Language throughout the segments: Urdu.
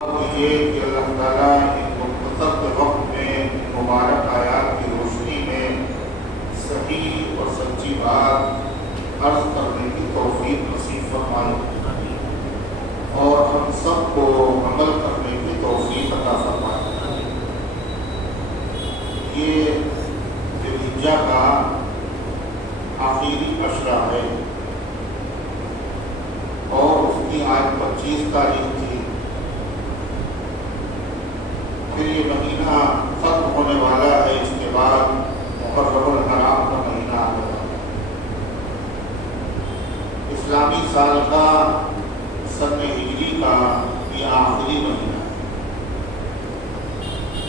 یہ کہ اللہ تعالیٰ ان مختصر وقت میں مبارک آیات کی روشنی میں صحیح اور سچی بات عرض کرنے کی توفیق نصیب فرمائے اور ہم سب کو عمل کرنے کی توفیق عطا فرمائے۔ یہ ذوالحجہ کا آخری عشرہ ہے اور اس کی آج 25 تاریخ تھی۔ پھر یہ مہینہ ختم ہونے والا ہے، اس کے بعد محرم الحرام کا مہینہ آنے والا ہے۔ اسلامی سال کا سن ہجری کا یہ آخری مہینہ ہے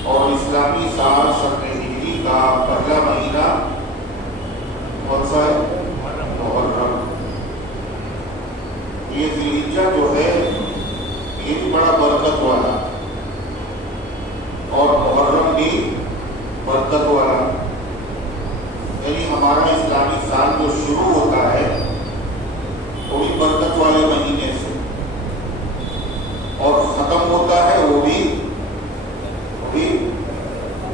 اور اسلامی سال سن ہجری کا پہلا مہینہ کون سا ہے؟ محرم۔ یہ ذوالحجہ جو ہے یہ بھی بڑا برکت والا اور محرم بھی برکت والا، یعنی ہمارا اسلامی سال جو شروع ہوتا ہے وہ بھی برکت والے مہینے سے اور ختم ہوتا ہے وہ بھی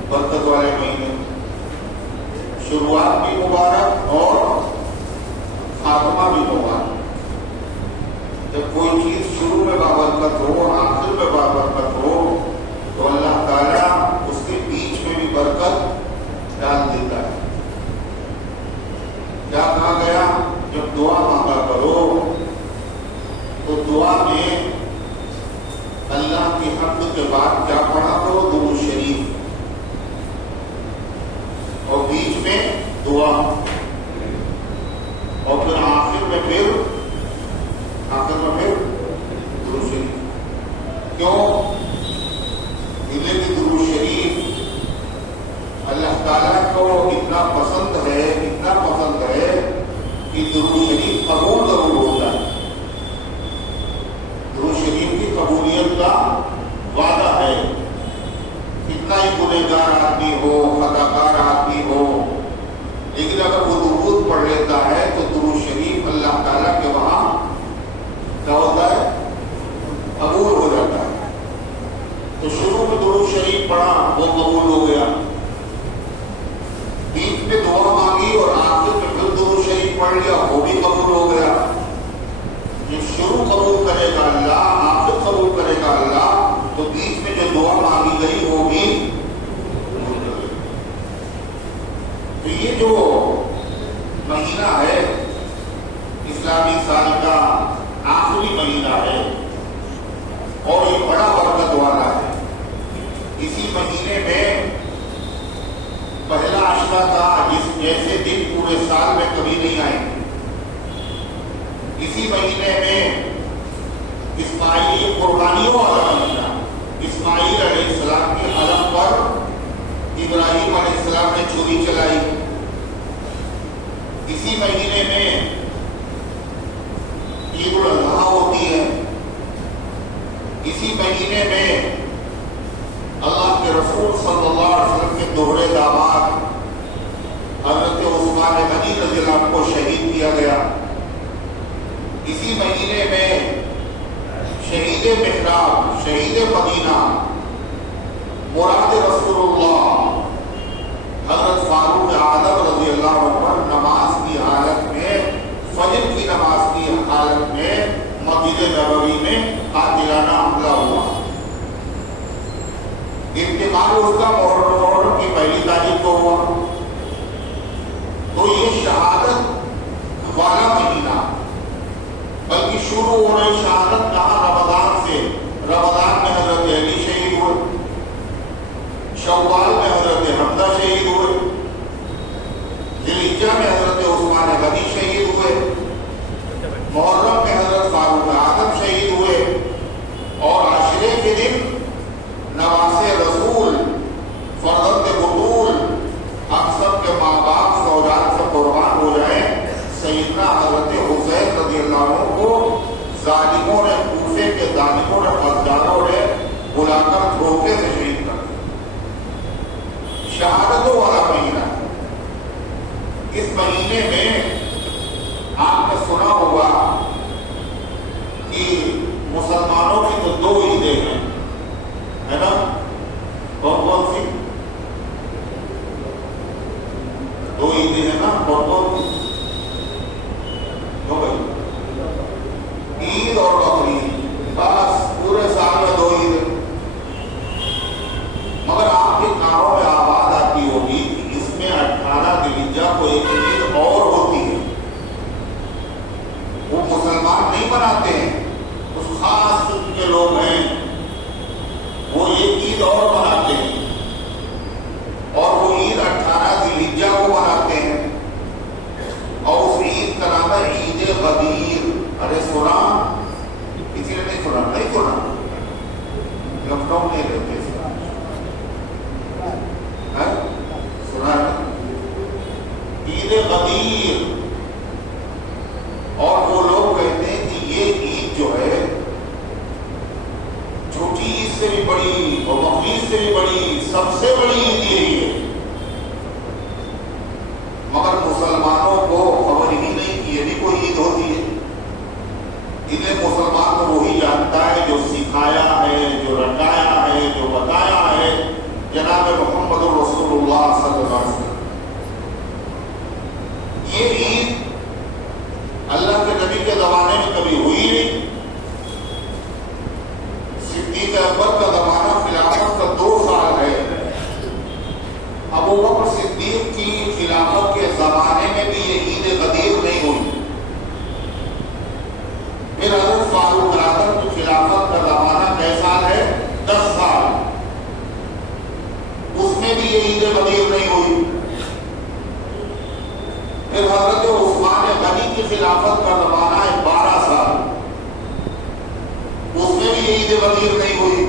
برکت والے مہینے۔ شروعات بھی مبارک اور خاتمہ بھی مبارک۔ جب کوئی چیز شروع میں بابرکت ہو، آخر میں بابرکت ہو، تو اللہ تعالیٰ اس کے بیچ میں بھی برکت ڈال دیتا ہے۔ کیا کہا گیا؟ جب دعا مانگا کرو تو دعا میں اللہ کی حمد کے بعد کیا پڑھا کرو؟ درود شریف، اور بیچ میں دعا، اور پھر آخر میں پھر درود شریف۔ کیوں؟ کہ درود شریف اللہ تعالیٰ کو اتنا پسند ہے کہ درود شریف قبول ضرور ہوتا ہے۔ درود شریف کی قبولیت کا وعدہ ہے۔ کتنا ہی گنہگار آدمی ہو، خطا کار آدمی ہو، لیکن اگر وہ درود پڑھ لیتا ہے تو درود شریف اللہ تعالیٰ کے وہاں کیا ہوتا ہے؟ قبول ہو جاتا ہے۔ تو شروع میں درود شریف پڑھا، وہ قبول ہو گیا، بیچ میں دعا مانگی اور آخر میں پھر درود شریف پڑھ لیا، وہ بھی قبول ہو گیا۔ جو شروع قبول کرے گا اللہ، آخر قبول کرے گا اللہ، تو بیچ میں جو دعا مانگی گئی وہ بھی قبول کر گئی۔ تو یہ جو مہینہ ہے اسلامی سال کا آخری مہینہ ہے اور یہ بڑا برکت والا ہے۔ اسی مہینے میں پہلا عشرہ تھا، جیسے دن پورے سال میں کبھی نہیں آئے۔ اسی مہینے میں اسماعیل قربانیوں والا مہینہ، اسماعیل علیہ السلام کے علم پر ابراہیم علیہ السلام نے چھری چلائی۔ اسی مہینے میں عید الاضحیٰ ہوتی ہے۔ اسی مہینے میں اللہ کے رسول صلی اللہ علیہ وسلم کے دوہرے داماد حضرت عثمان غنی رضی اللہ عنہ کو شہید کیا گیا۔ اسی مہینے میں شہید محراب، شہید مدینہ، مراد رسول اللہ حضرت فاروق اعظم رضی اللہ عنہ پر نماز کی حالت میں، فجر کی نماز کی حالت میں مسجد نبوی میں قاتلانہ حملہ ہوا۔ انتقال اس کا محرم کی پہلی تاریخ کو ہوا۔ تو یہ شہادت والا مہینہ، بلکہ شروع ہو رہی شہادت کہاں؟ رمضان سے۔ رمضان میں حضرت علی شہید ہوئے، شوال میں حضرت حمزہ شہید ہوئے، ذوالحجہ میں حضرت عثمان غنی شہید ہوئے، محرم میں حضرت فاروق اعظم شہید ہوئے، اور عشرے کے دن نواسے رسول، فرزند بطول، ہم سب کے ماں باپ سوجات سے قربان ہو جائیں، سیدنا حضرت حسین رضی اللہ عنہ کو ظالموں نے، کوفے کے ظالموں نے، فسادوں نے بلا کر دھوکے سے شہید کر دیا۔ لکھنؤ نہیں رہتے سنا ہے عید غدیر. اور وہ لوگ کہتے ہیں کہ یہ عید جو ہے چھوٹی عید سے بھی بڑی اور بقرعید سے بھی بڑی سب سے بڑی عید یہی ہے. مگر مسلمانوں کو خبر ہی نہیں کہ یہ بھی کوئی عید ہوتی ہے. انہیں مسلمان کو وہی جانتا ہے جو سکھایا ہے، جو رٹایا ہے، جو بتایا ہے جناب محمد رسول اللہ صلی اللہ علیہ وسلم. یہ عید اللہ کے نبی کے زمانے میں کبھی ہوئی نہیں. صدیق اکبر کا زمانہ خلافت کا 2 سال ہے. ابو بکر صدیق کی خلافت کے زمانے میں بھی یہ عید غدیر نہیں ہوئی. پھر حضرت فاروق اعظم کی خلافت کا زمانہ کئی سال ہے؟ 10 سال. اس میں بھی یہ عید غدیر نہیں ہوئی. پھر حضرت عثمان غنی کی خلافت کا زمانہ ہے 12 سال. اس میں بھی یہ عید غدیر نہیں ہوئی.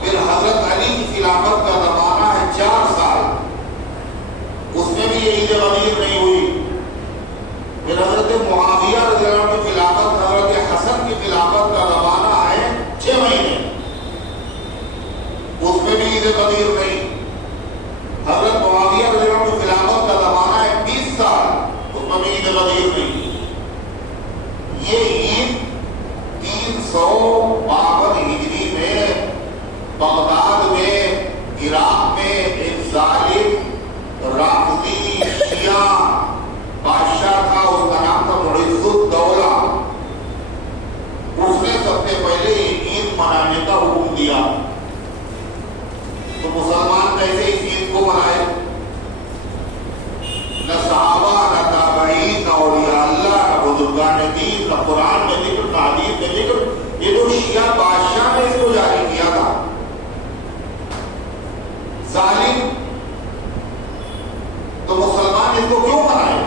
پھر حضرت علی کی خلافت کا زمانہ ہے 4 سال. اس میں بھی یہ عید غدیر نہیں ہوئی. پھر حضرت معاویہ رضی اللہ عنہ کی خلافت، حضرت حسن کی خلافت کا زمانہ ہے 6 مہینے. اس میں بھی عید غدیر نہیں. حضرت معاویہ رضی اللہ عنہ کی خلافت کا زمانہ ہے 20 سال. اس میں بھی عید غدیر نہیں. یہ عید 352 ہجری میں بغداد میں عراق میں ایک ظالم رافضی شیعہ بادشاہ تھا، اس کا نام تھا معز الدولہ. اس نے سب سے پہلے یہ عید منانے کا حکم دیا. تو مسلمان کیسے اس عید کو منائے؟ نہ صحابہ، نہ تابعین، نہ اولیاء اللہ، نہ بزرگان دین، نہ قرآن میں ذکر، نہ حدیث میں ذکر. یہ جو شیعہ بادشاہ نے اس کو جاری کیا تھا، ظالم. تو مسلمان اس کو کیوں منائے؟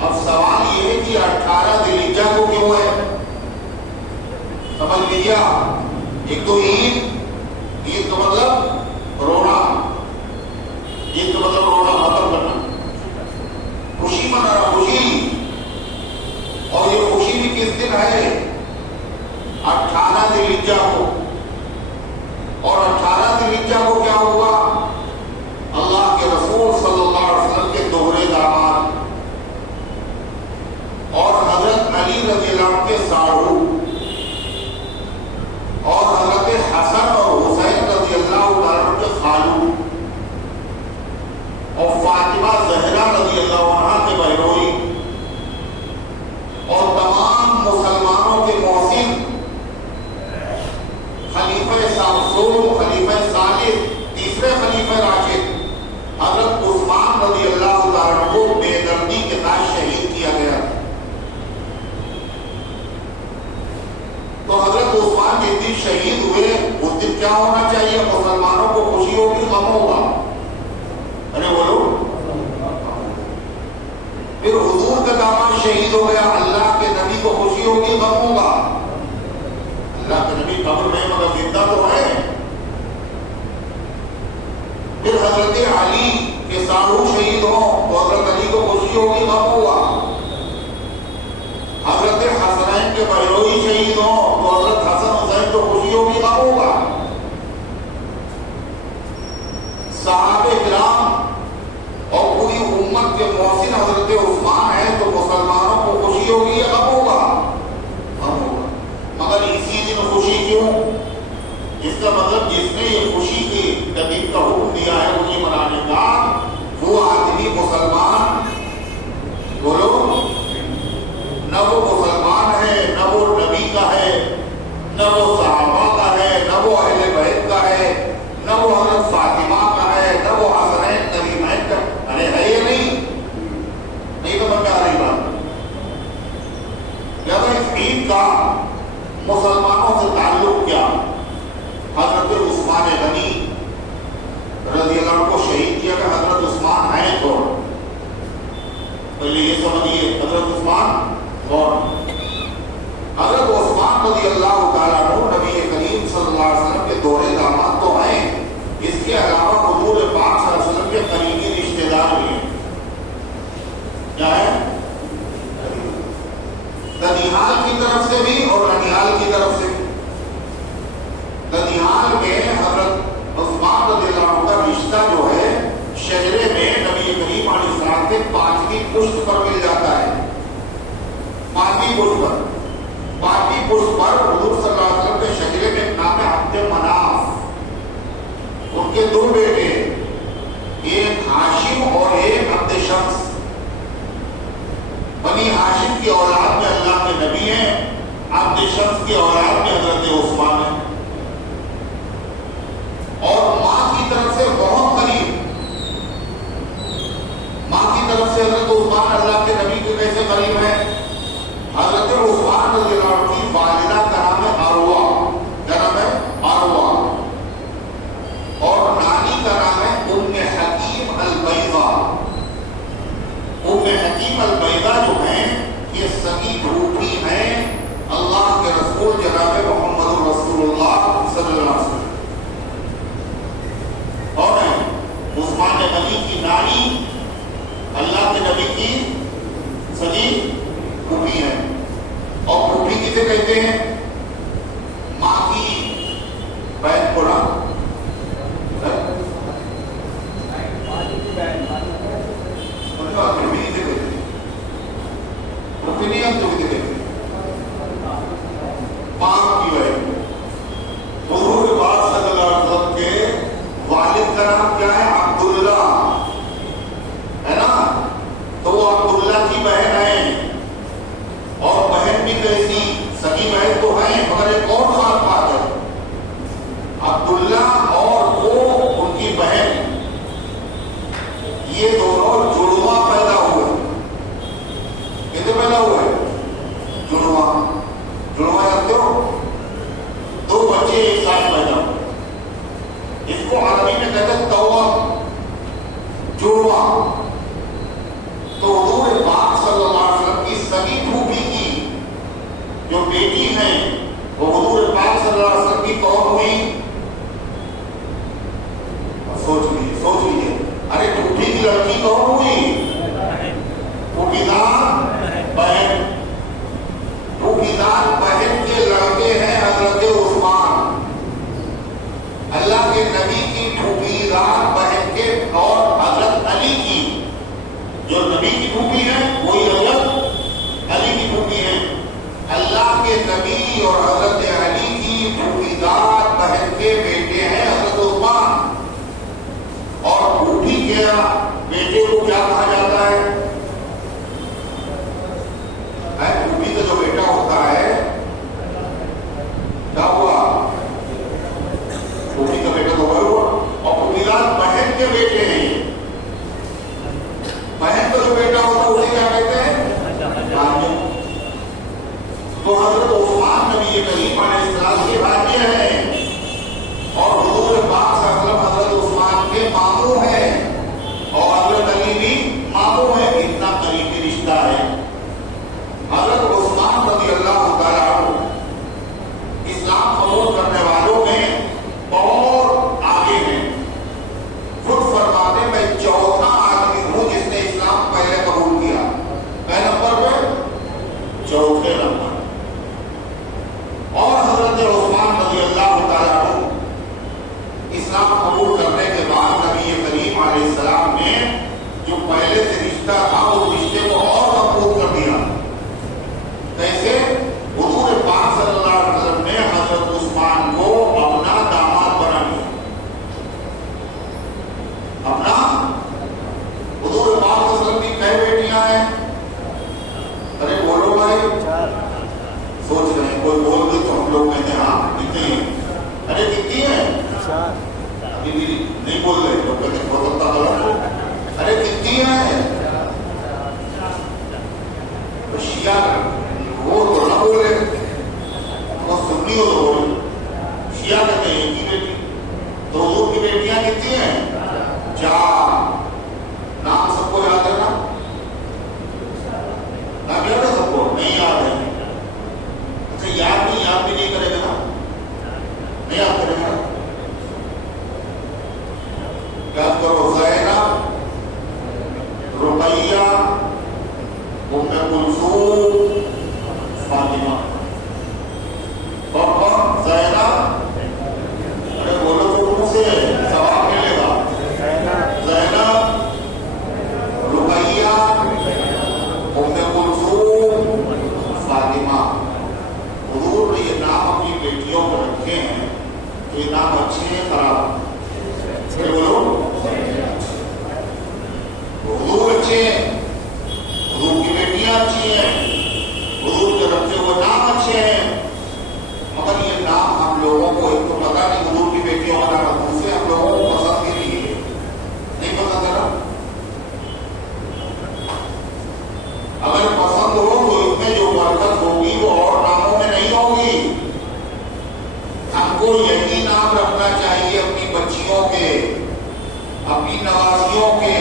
اب سوال یہ ہے کہ 18 ذی الحجہ کو کیوں ہے؟ سمجھ لیجیے. ایک تو عید کا مطلب رونا، عید کا مطلب رونا ختم کرنا، خوشی منانا، خوشی. اور یہ خوشی بھی کس دن ہے؟ 18 ذی الحجہ کو. اور 18 ذی الحجہ کو کیا ہوا؟ اللہ کے رسول صلی اللہ علیہ وسلم کے دوہرے داماد اور حضرت علی رضی اللہ عنہ کے ساڑھو اور حضرت حسن اور حسین رضی اللہ عنہ کے خالو اور فاطمہ زہرا رضی اللہ عنہ کے بہنوئی اور تمام مسلمانوں کے محسن خلیفہ سامسون، خلیفہ ثالث، تیسرے خلیفہ راشد حضرت عثمان رضی اللہ عنہ کو بے دردی کے ساتھ شہید کیا گیا. تو حضرت عثمان جس دن شہید ہوئے اس دن کیا ہونا چاہیے؟ مسلمانوں کو خوشی ہوگی، غم ہوگا؟ ارے بولو. پھر حضور کا داماد شہید ہو گیا، اللہ کے نبی کو خوشی ہوگی، غم ہوگا؟ اللہ کے نبی قبر میں مگر زندہ تو ہے. پھر حضرت علی کے ساڑھو شہید ہوں تو حضرت علی کو خوشی ہوگی، غم ہوگا؟ حضرت حسنین کے بہنوئی شہید ہوں تو حضرت حسن حسین کو خوشی ہوگی، غم ہوگا؟ صحابہ کرام اور پوری امت کے محسن حضرت عثمان ہیں تو مسلمانوں کو خوشی ہوگی یا غم ہوگا؟ غم ہوگا. مگر اسی دن خوشی کیوں؟ اس کا مطلب جس نے یہ خوشی کی ترتیب کا حکم دیا ہے وہ یہ منانے کا، وہ آدمی مسلمان بولو نہ وہ مسلمان ہے، نہ وہ نبی کا ہے، نہ وہ صحابہ کا ہے، نہ وہ اہل بیت کا ہے، نہ وہ حضرت فاطمہ کا ہے، نہ وہ حسنین کریمین کا. ارے ہے یہ نہیں سمجھ میں آ رہی بات. لہذا اس عید کا مسلمانوں سے تعلق کیا؟ حضرت عثمان غنی رضی اللہ عنہ کو شہید کیا کہ حضرت عثمان ہیں کون؟ پہلے یہ سمجھیے حضرت عثمان کون؟ حضرت عثمان رضی اللہ تعالیٰ عنہ نبی کریم بچے ایک ساتھ پیدا ہوئے. اس کو عربی میں کہتے ہیں توأم، جڑواں. تو حضور پاک صلی اللہ علیہ وسلم کی سگی پھوپھی کی جو بیٹی ہیں وہ حضور پاک صلی اللہ علیہ وسلم کی کون ہوئی؟ سوچ لیجیے. ارے پھوپھی کی لڑکی کون ہوئی؟ پھوپھی دار بہن. پھوپھی دار بہن کے لڑکے ہیں حضرت عثمان. اللہ کے نبی کی پھوپھی دار بہن کے اور حضرت علی کی جو نبی کی پھوپھی ہے وہی حضرت علی کی پھوپھی ہے. اللہ کے نبی اور حضرت علی کی پھوپھی دار بہن کے بیٹے ہیں حضرت عثمان. اور پھوپھی کے بیٹے کو کیا کہا جاتا ہے؟ پھوپھی کا جو بیٹا ہوتا ہے کیا ہوا؟ پھوپھی کا بیٹا تو ہوا. اور پھوپھی دار بہن کے بیٹے ہیں. بہن کا جو بیٹا ہوتا ہے اسے کیا کہتے ہیں؟ تو حضرت عثمان نبی کریم علیہ السلام کے بھائی ہیں اور حضور پاک صلی اللہ علیہ وسلم حضرت عثمان کے ماموں ہیں اور حضرت علی بھی ماموں ہیں. اتنا قریبی رشتہ ہے. حضرت عثمان رضی اللہ تعالیٰ عنہ اسلام قبول کرنے والوں میں بہت آگے ہیں. خود فرماتے میں چوتھا آدمی ہوں جس نے اسلام پہلے قبول کیا. پہلے نمبر پہ چوتھے نمبر. اور حضرت عثمان رضی اللہ تعالیٰ عنہ اسلام قبول کرنے کے بعد نبی کریم علیہ السلام نے جو پہلے سے رشتہ تھا اس رشتے کو اور مضبوط کر دیا. کیسے؟ حضور پاک صلی اللہ علیہ وسلم نے حضرت عثمان کو اپنا داماد بنا لیا. اپنا حضور پاک صلی اللہ علیہ وسلم کی کئی بیٹیاں ہیں؟ ارے بولو بھائی. سوچ رہے ہیں کوئی بول دے تو ہم لوگ کہتے ہیں ہاں کتنی ہیں. ارے کتنی ہیں؟ ابھی بھی نہیں بول رہے لوگ کہتے ہیں بہت غلط. ارے کتنی ہیں؟ شیعہ وہ تو نہ بولے وہ سنی ہو تو بولے. شیعہ کہتے ہیں ایک کی بیٹی. تو حضور کی بیٹیاں کتنی ہیں؟ 4. نام سب کو یاد ہے نا؟ نام یاد ہے سب کو؟ نہیں یاد ہے. اچھا یاد بھی نہیں کرے گا نا؟ نہیں یاد کرے گا. یاد کرو. زینب، رقیہ، ام کلثوم، فاطمہ. اور زینب. ارے بولو تو منہ سے ثواب ملے گا. زینب، رقیہ، ام کلثوم، فاطمہ. حضور نے یہ نام اپنی بیٹیوں کو رکھے ہیں. تو یہ نام اچھے ہیں خراب؟ بولو حضور اچھے ہیں. حضور کی بیٹیاں اچھی ہیں. حضور کے رکھے ہوئے نام اچھے ہیں. مگر یہ نام ہم لوگوں کو ایک تو پتا نہیں حضور کی بیٹیوں کا نام دوسرے ہم لوگوں کو پسند ہی نہیں ہے. نہیں پسند ہے نا؟ اگر پسند ہو تو اس میں جو برکت ہوگی وہ اور ناموں میں نہیں ہوگی. ہم کو یہی نام رکھنا چاہیے اپنی بچیوں کے، اپنی نوازیوں کے،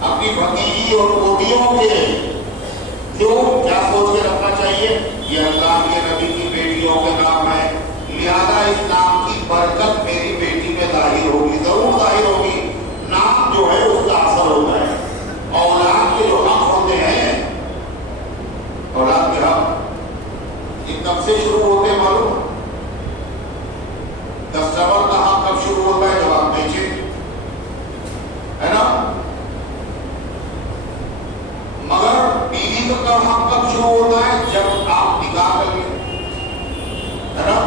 اپنی بھتیجی اور پوتیوں کے. کیوں؟ کیا سوچ کے رکھنا چاہیے؟ یہ اللہ کے نبی کی بیٹیوں کے نام ہے، لہذا اس نام کی برکت میری بیٹی میں ظاہر ہوگی، ضرور ظاہر ہوگی. نام جو ہے اس کا اثر ہوتا ہے. اولاد کے جو حق ہوتے ہیں، اولاد کے حق یہ کب سے شروع ہوتے ہیں معلوم؟ کسٹمر کا حق کب شروع ہوتا ہے؟ جب آپ بیچے، ہے نا؟ مگر بیوی کا حق کب شروع ہوتا ہے؟ جب آپ نکاح کر لیں، ہے نا؟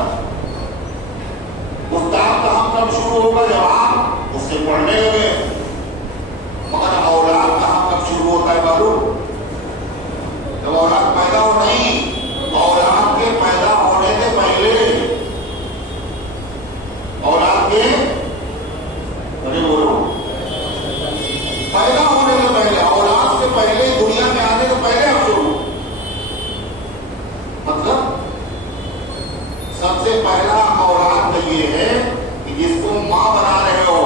استاد کا حق کب شروع ہوگا؟ جب آپ اس سے پڑھنے لگے. مگر اولاد کا حق کب شروع ہوتا ہے معلوم؟ جب اولاد پیدا ہو. نہیں، اولاد کے پیدا ہونے سے پہلے، اولاد کے بولو پیدا ہونے سے پہلے، اولاد سے پہلے، دنیا میں آنے سے پہلے آپ شروع. مطلب سب سے پہلے پہلا اولاد کا یہ ہے کہ جس کو ماں بنا رہے ہو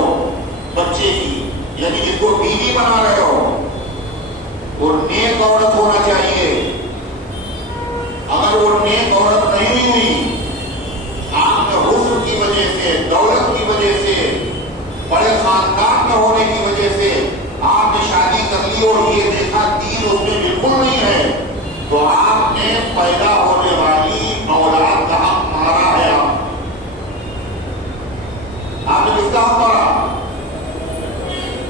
بچے کی، یعنی جس کو بیوی بنا رہے ہو، وہ نیک عورت ہونا چاہیے۔ اگر وہ نیک عورت نہیں ہوئی، آپ کے حسن کی وجہ سے، دولت کی وجہ سے، بڑے خاندان میں ہونے کی وجہ سے آپ نے شادی کر لی اور یہ دیکھا دین اس میں بالکل نہیں ہے، تو آپ نے پیدا ہونے والی اولاد کا حق مارا ہے۔ آپ نے کس کا حق مارا؟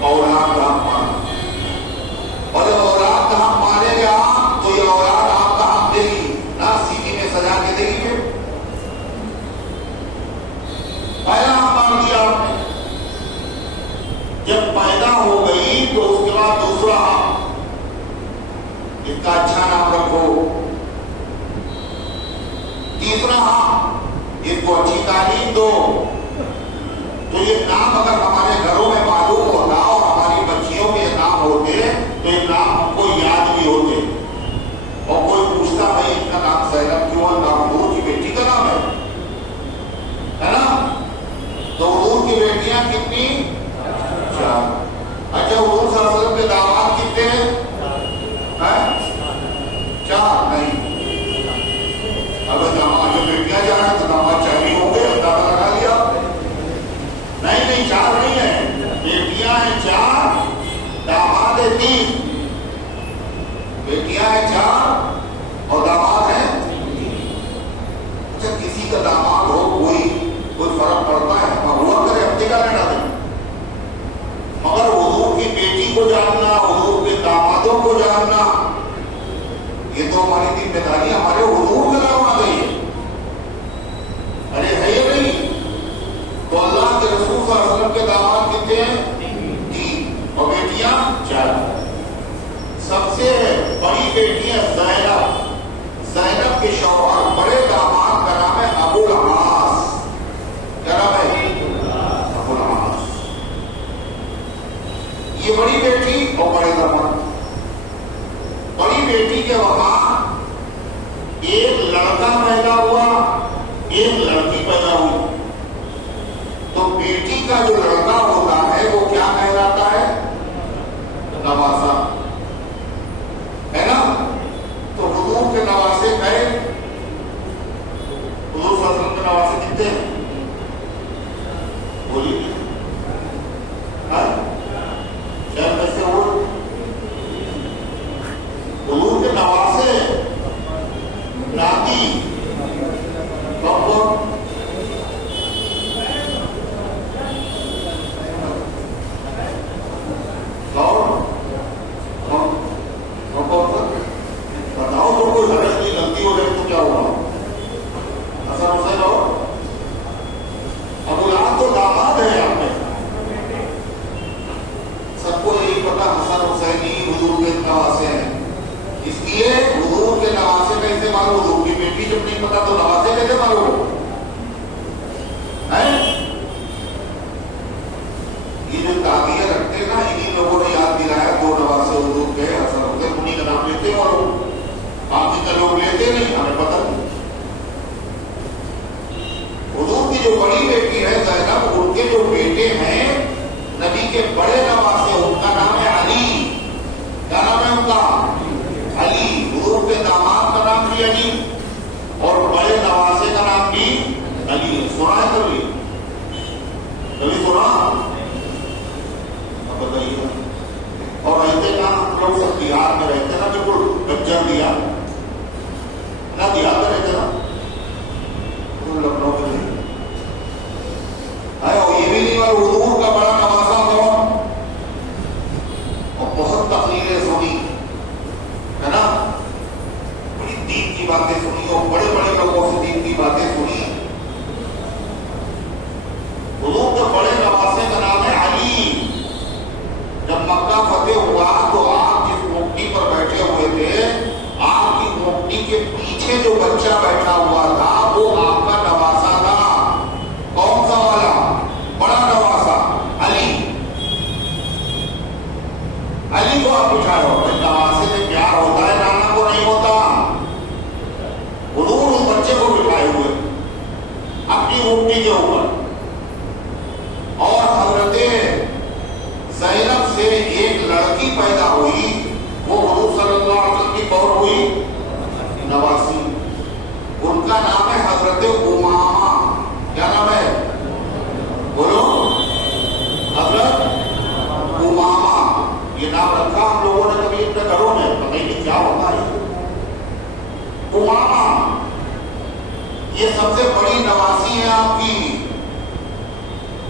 اولاد کا حق مارا۔ اور جب اولاد کا حق مارے گا تو یہ اولاد آپ کا حق دے گی، نہ سیٹی میں سجا کے دے گی۔ پہلا حق مار دیا آپ نے، جب پیدا ہو گئی تو اس کے بعد دوسرا حق، اس کا اچھا نام رکھو۔ تیسرا حق، اس کو اچھی تعلیم دو۔ تو یہ نام اگر ہمارے گھروں میں معلوم ہوتا اور ہماری بچیوں کے نام ہوتے تو یہ نام ہم کو یاد بھی ہوتے، اور کوئی پوچھتا بھائی اس کا نام زینب کیوں ہے؟ نام حضور کی بیٹی کا نام ہے نا؟ تو حضور کی بیٹیاں کتنی؟ 4۔ اچھا حضور صلی اللہ علیہ وسلم کے داماد کتنے ہیں؟ 4 نہیں۔ اگر داماد جو بیٹیاں جا رہے ہیں تو داماد 4 ہی ہوں گے، اندازہ لگا لیا؟ نہیں 4 نہیں ہے، بیٹیاں ہیں 4، داماد ہے 3۔ بیٹیاں ہیں 4 اور داماد ہیں۔ اچھا کسی کا داماد ہو کوئی فرق پڑتا ہے؟ ہوا کرے ہفتے کا لینا دیں، مگر حضور کی بیٹی کو جاننا، حضور کے دامادوں کو جاننا، یہ تو ہماری ذمہ داری، ہمارے حضور کا نام ہونا چاہیے۔ ارے ہے یہ نہیں؟ تو اللہ کے رسول صلی اللہ علیہ وسلم کے داماد کتنے ہیں؟ 3 اور بیٹیاں 4۔ سب سے بڑی بیٹی ہے زینب۔ زینب کے شوہر بڑے داماد کا نام ہے ابو العاص۔ کیا نام ہے؟ ابو العاص۔ یہ بڑی بیٹی اور بڑے داماد۔ بڑی بیٹی کے وہاں ایک لڑکا پیدا ہوا، ایک لڑکی پیدا ہوئی، تو بیٹی کا جو لڑکا ہوتا ہے وہ کیا کہلاتا ہے؟ نواسا، ہے نا؟ تو حضور کے نواسے گئے، حضور صلی اللہ علیہ وسلم کے نواسے کتنے ہیں؟ بولیے شاید کیسے ہو؟ حضور کے نواسے ناتی کون؟ بتاؤ تو کوئی حرج نہیں، غلطی ہو گئی تو کیا ہوا؟ حسن حسین اور ابو العاص تو داماد ہے یہاں پہ، سب کو یہی پتا حسن حسین ہی حضور کے نواسے ہیں، اس لیے حضور کے نواسے کیسے معلوم؟ حضور کی بیٹی جب نہیں پتا تو نواسے کیسے معلوم ہے؟ یہ جو تعبیر رکھتے ہیں نا، انہی لوگوں نے یاد دلایا 2 نواسے حضور کے حسن حسین، انہی کا نام لیتے معلوم، باقی کا لوگ لیتے نہیں، ہمیں پتہ نہیں۔ حضور کی جو بڑی بیٹی ہے زینب، ان کے جو بیٹے ہیں نبی کے بڑے نواسے، ان کا نام ہے علی۔ کیا نام ہے ان کا؟ علی۔ حضور کے داماد کا نام بھی علی اور بڑے نواسے کا نام بھی علی۔ سنا ہے کبھی؟ کبھی سنا؟ اب بتائیے۔ اور رہتے کہاں ہم لوگ؟ سب بہار میں رہتے نا، بالکل گجر دیا نہ دیا کر رہتے نا، لکھنؤ میں نہیں ہے۔ اور یہ بھی نہیں ہوا حضور کا بڑا نواسا کون؟ اور بہت تقریریں سنی ہے نا، بڑی دین کی باتیں سنی اور بڑے بڑے لوگوں سے دین کی باتیں سنی۔ حضور کے بڑے نواسے کا اپنی اونٹی کے اوپر، اور حضرت زینب سے ایک لڑکی پیدا ہوئی، وہ حضور صلی اللہ علیہ وسلم کی بہو ہوئی نواسی، ان کا نام ہے حضرت امامہ۔ کیا نام ہے؟ بولو، حضرت امامہ۔ یہ نام رکھا ہم لوگوں نے کبھی اپنے گھروں میں، پتہ نہیں کیا ہوتا ہے امامہ۔ یہ سب سے بڑی نواسی ہے آپ کی،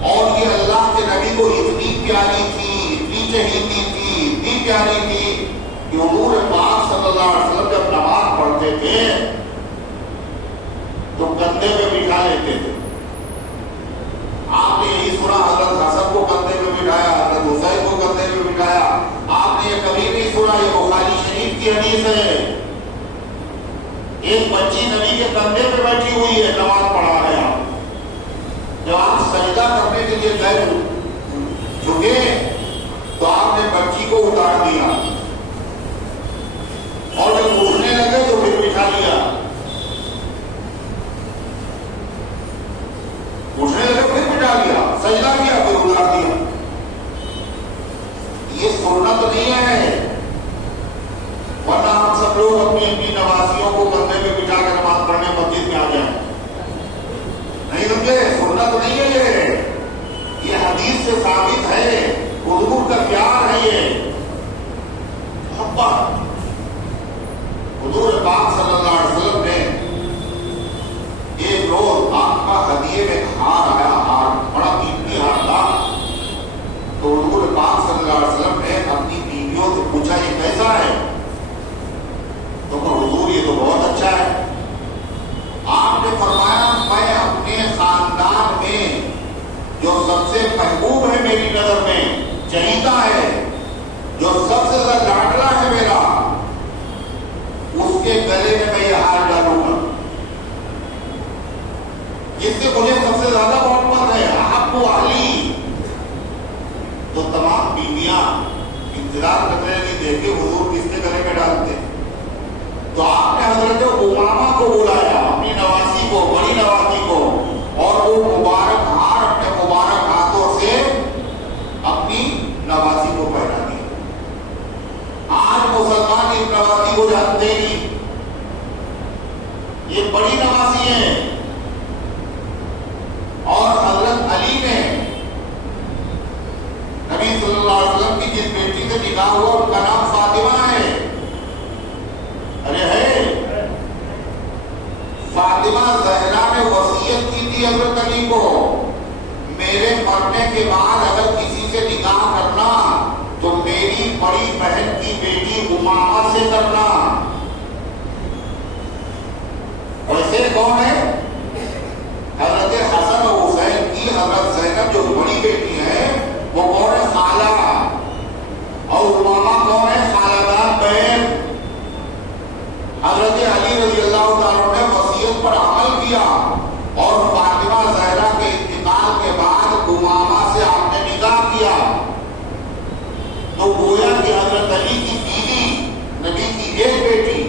اور یہ اللہ کے نبی کو اتنی پیاری تھی، اتنی چہیتی تھی، اتنی پیاری تھی کہ حضور پاک صلی اللہ علیہ وسلم جب نماز پڑھتے تھے تو کندھے پہ بٹھا لیتے تھے۔ آپ نے یہی سنا، حضرت حسن کو کندھے پہ بٹھایا، حضرت حسین کو کندھے پہ بٹھایا۔ آپ نے یہ کبھی نہیں سنا، یہ بخاری شریف کی حدیث ہے، ایک بچی نبی کے کندھے پہ بیٹھی ہوئی ہے، نماز پڑھا رہے ہیں۔ جب آپ سجدہ کرنے کے لیے گئے جھکے تو آپ نے بچی کو اتار دیا، اور جب اٹھنے لگے تو پھر بٹھا لیا، اٹھنے لگے پھر بٹھا لیا، سجدہ کیا پھر اتار دیا۔ یہ سنت نہیں ہے، ورنہ ہم سب لوگ اپنی اپنی نوازیوں کو کندھے پہ بٹھا کے نماز پڑھنے مسجد میں آ جائیں۔ نہیں سمجھے؟ سنت نہیں ہے یہ حدیث سے ثابت ہے، حضور کا پیار ہے، یہ محبت۔ حضور پاک صلی اللہ علیہ وسلم نے ایک روز آپ کا ہدیے میں ہار آیا، ہار بڑا قیمتی ہار تھا، تو حضور پاک صلی اللہ علیہ وسلم نے اپنی بیویوں سے پوچھا یہ کیسا ہے؟ تو حضور یہ تو بہت اچھا ہے۔ آپ نے فرمایا میں اپنے خاندان میں جو سب سے محبوب ہے میری نظر میں، چہیتا ہے، جو سب سے زیادہ لاڈلا ہے میرا، اس کے گلے میں میں یہ ہار ڈالوں گا، جس سے مجھے سب سے زیادہ محبت ہے، آپ کو علی۔ تو تمام بیویاں انتظار کرنے لگی، دیکھے حضور کس کے گلے میں ڈالتے۔ تو آپ نے حضرت امامہ کو بلایا، اپنی نواسی کو، بڑی نواسی کو، اور وہ مبارک ہار اپنے مبارک ہاتھوں سے اپنی نواسی کو پہنا دیا۔ آج مسلمان اس نواسی کو جانتے نہیں، یہ بڑی نواسی ہے۔ اور حضرت علی نے نبی صلی اللہ علیہ وسلم کی جس بیٹی سے نکاح ہوا ان کا نام فاطمہ ہے۔ ارے ہے فاطمہ زہرا نے وصیت کی تھی حضرت علی کو، میرے مرنے کے بعد اگر کسی سے نکاح کرنا تو میری بڑی بہن کی بیٹی امامہ سے کرنا۔ ویسے کون ہے؟ حضرت حسن و حسین کی حضرت زینب جو بڑی بیٹی ہے وہ کون ہے؟ خالہ۔ اور امامہ کون ہے؟ خالدان بہن۔ حضرت علی رضی اللہ تعالیٰ نے وصیت پر عمل کیا، اور فاطمہ زہرا کے انتقال کے بعد امامہ سے آپ نے نکاح کیا۔ تو گویا کہ حضرت علی کی بیوی، نبی کی ایک بیٹی،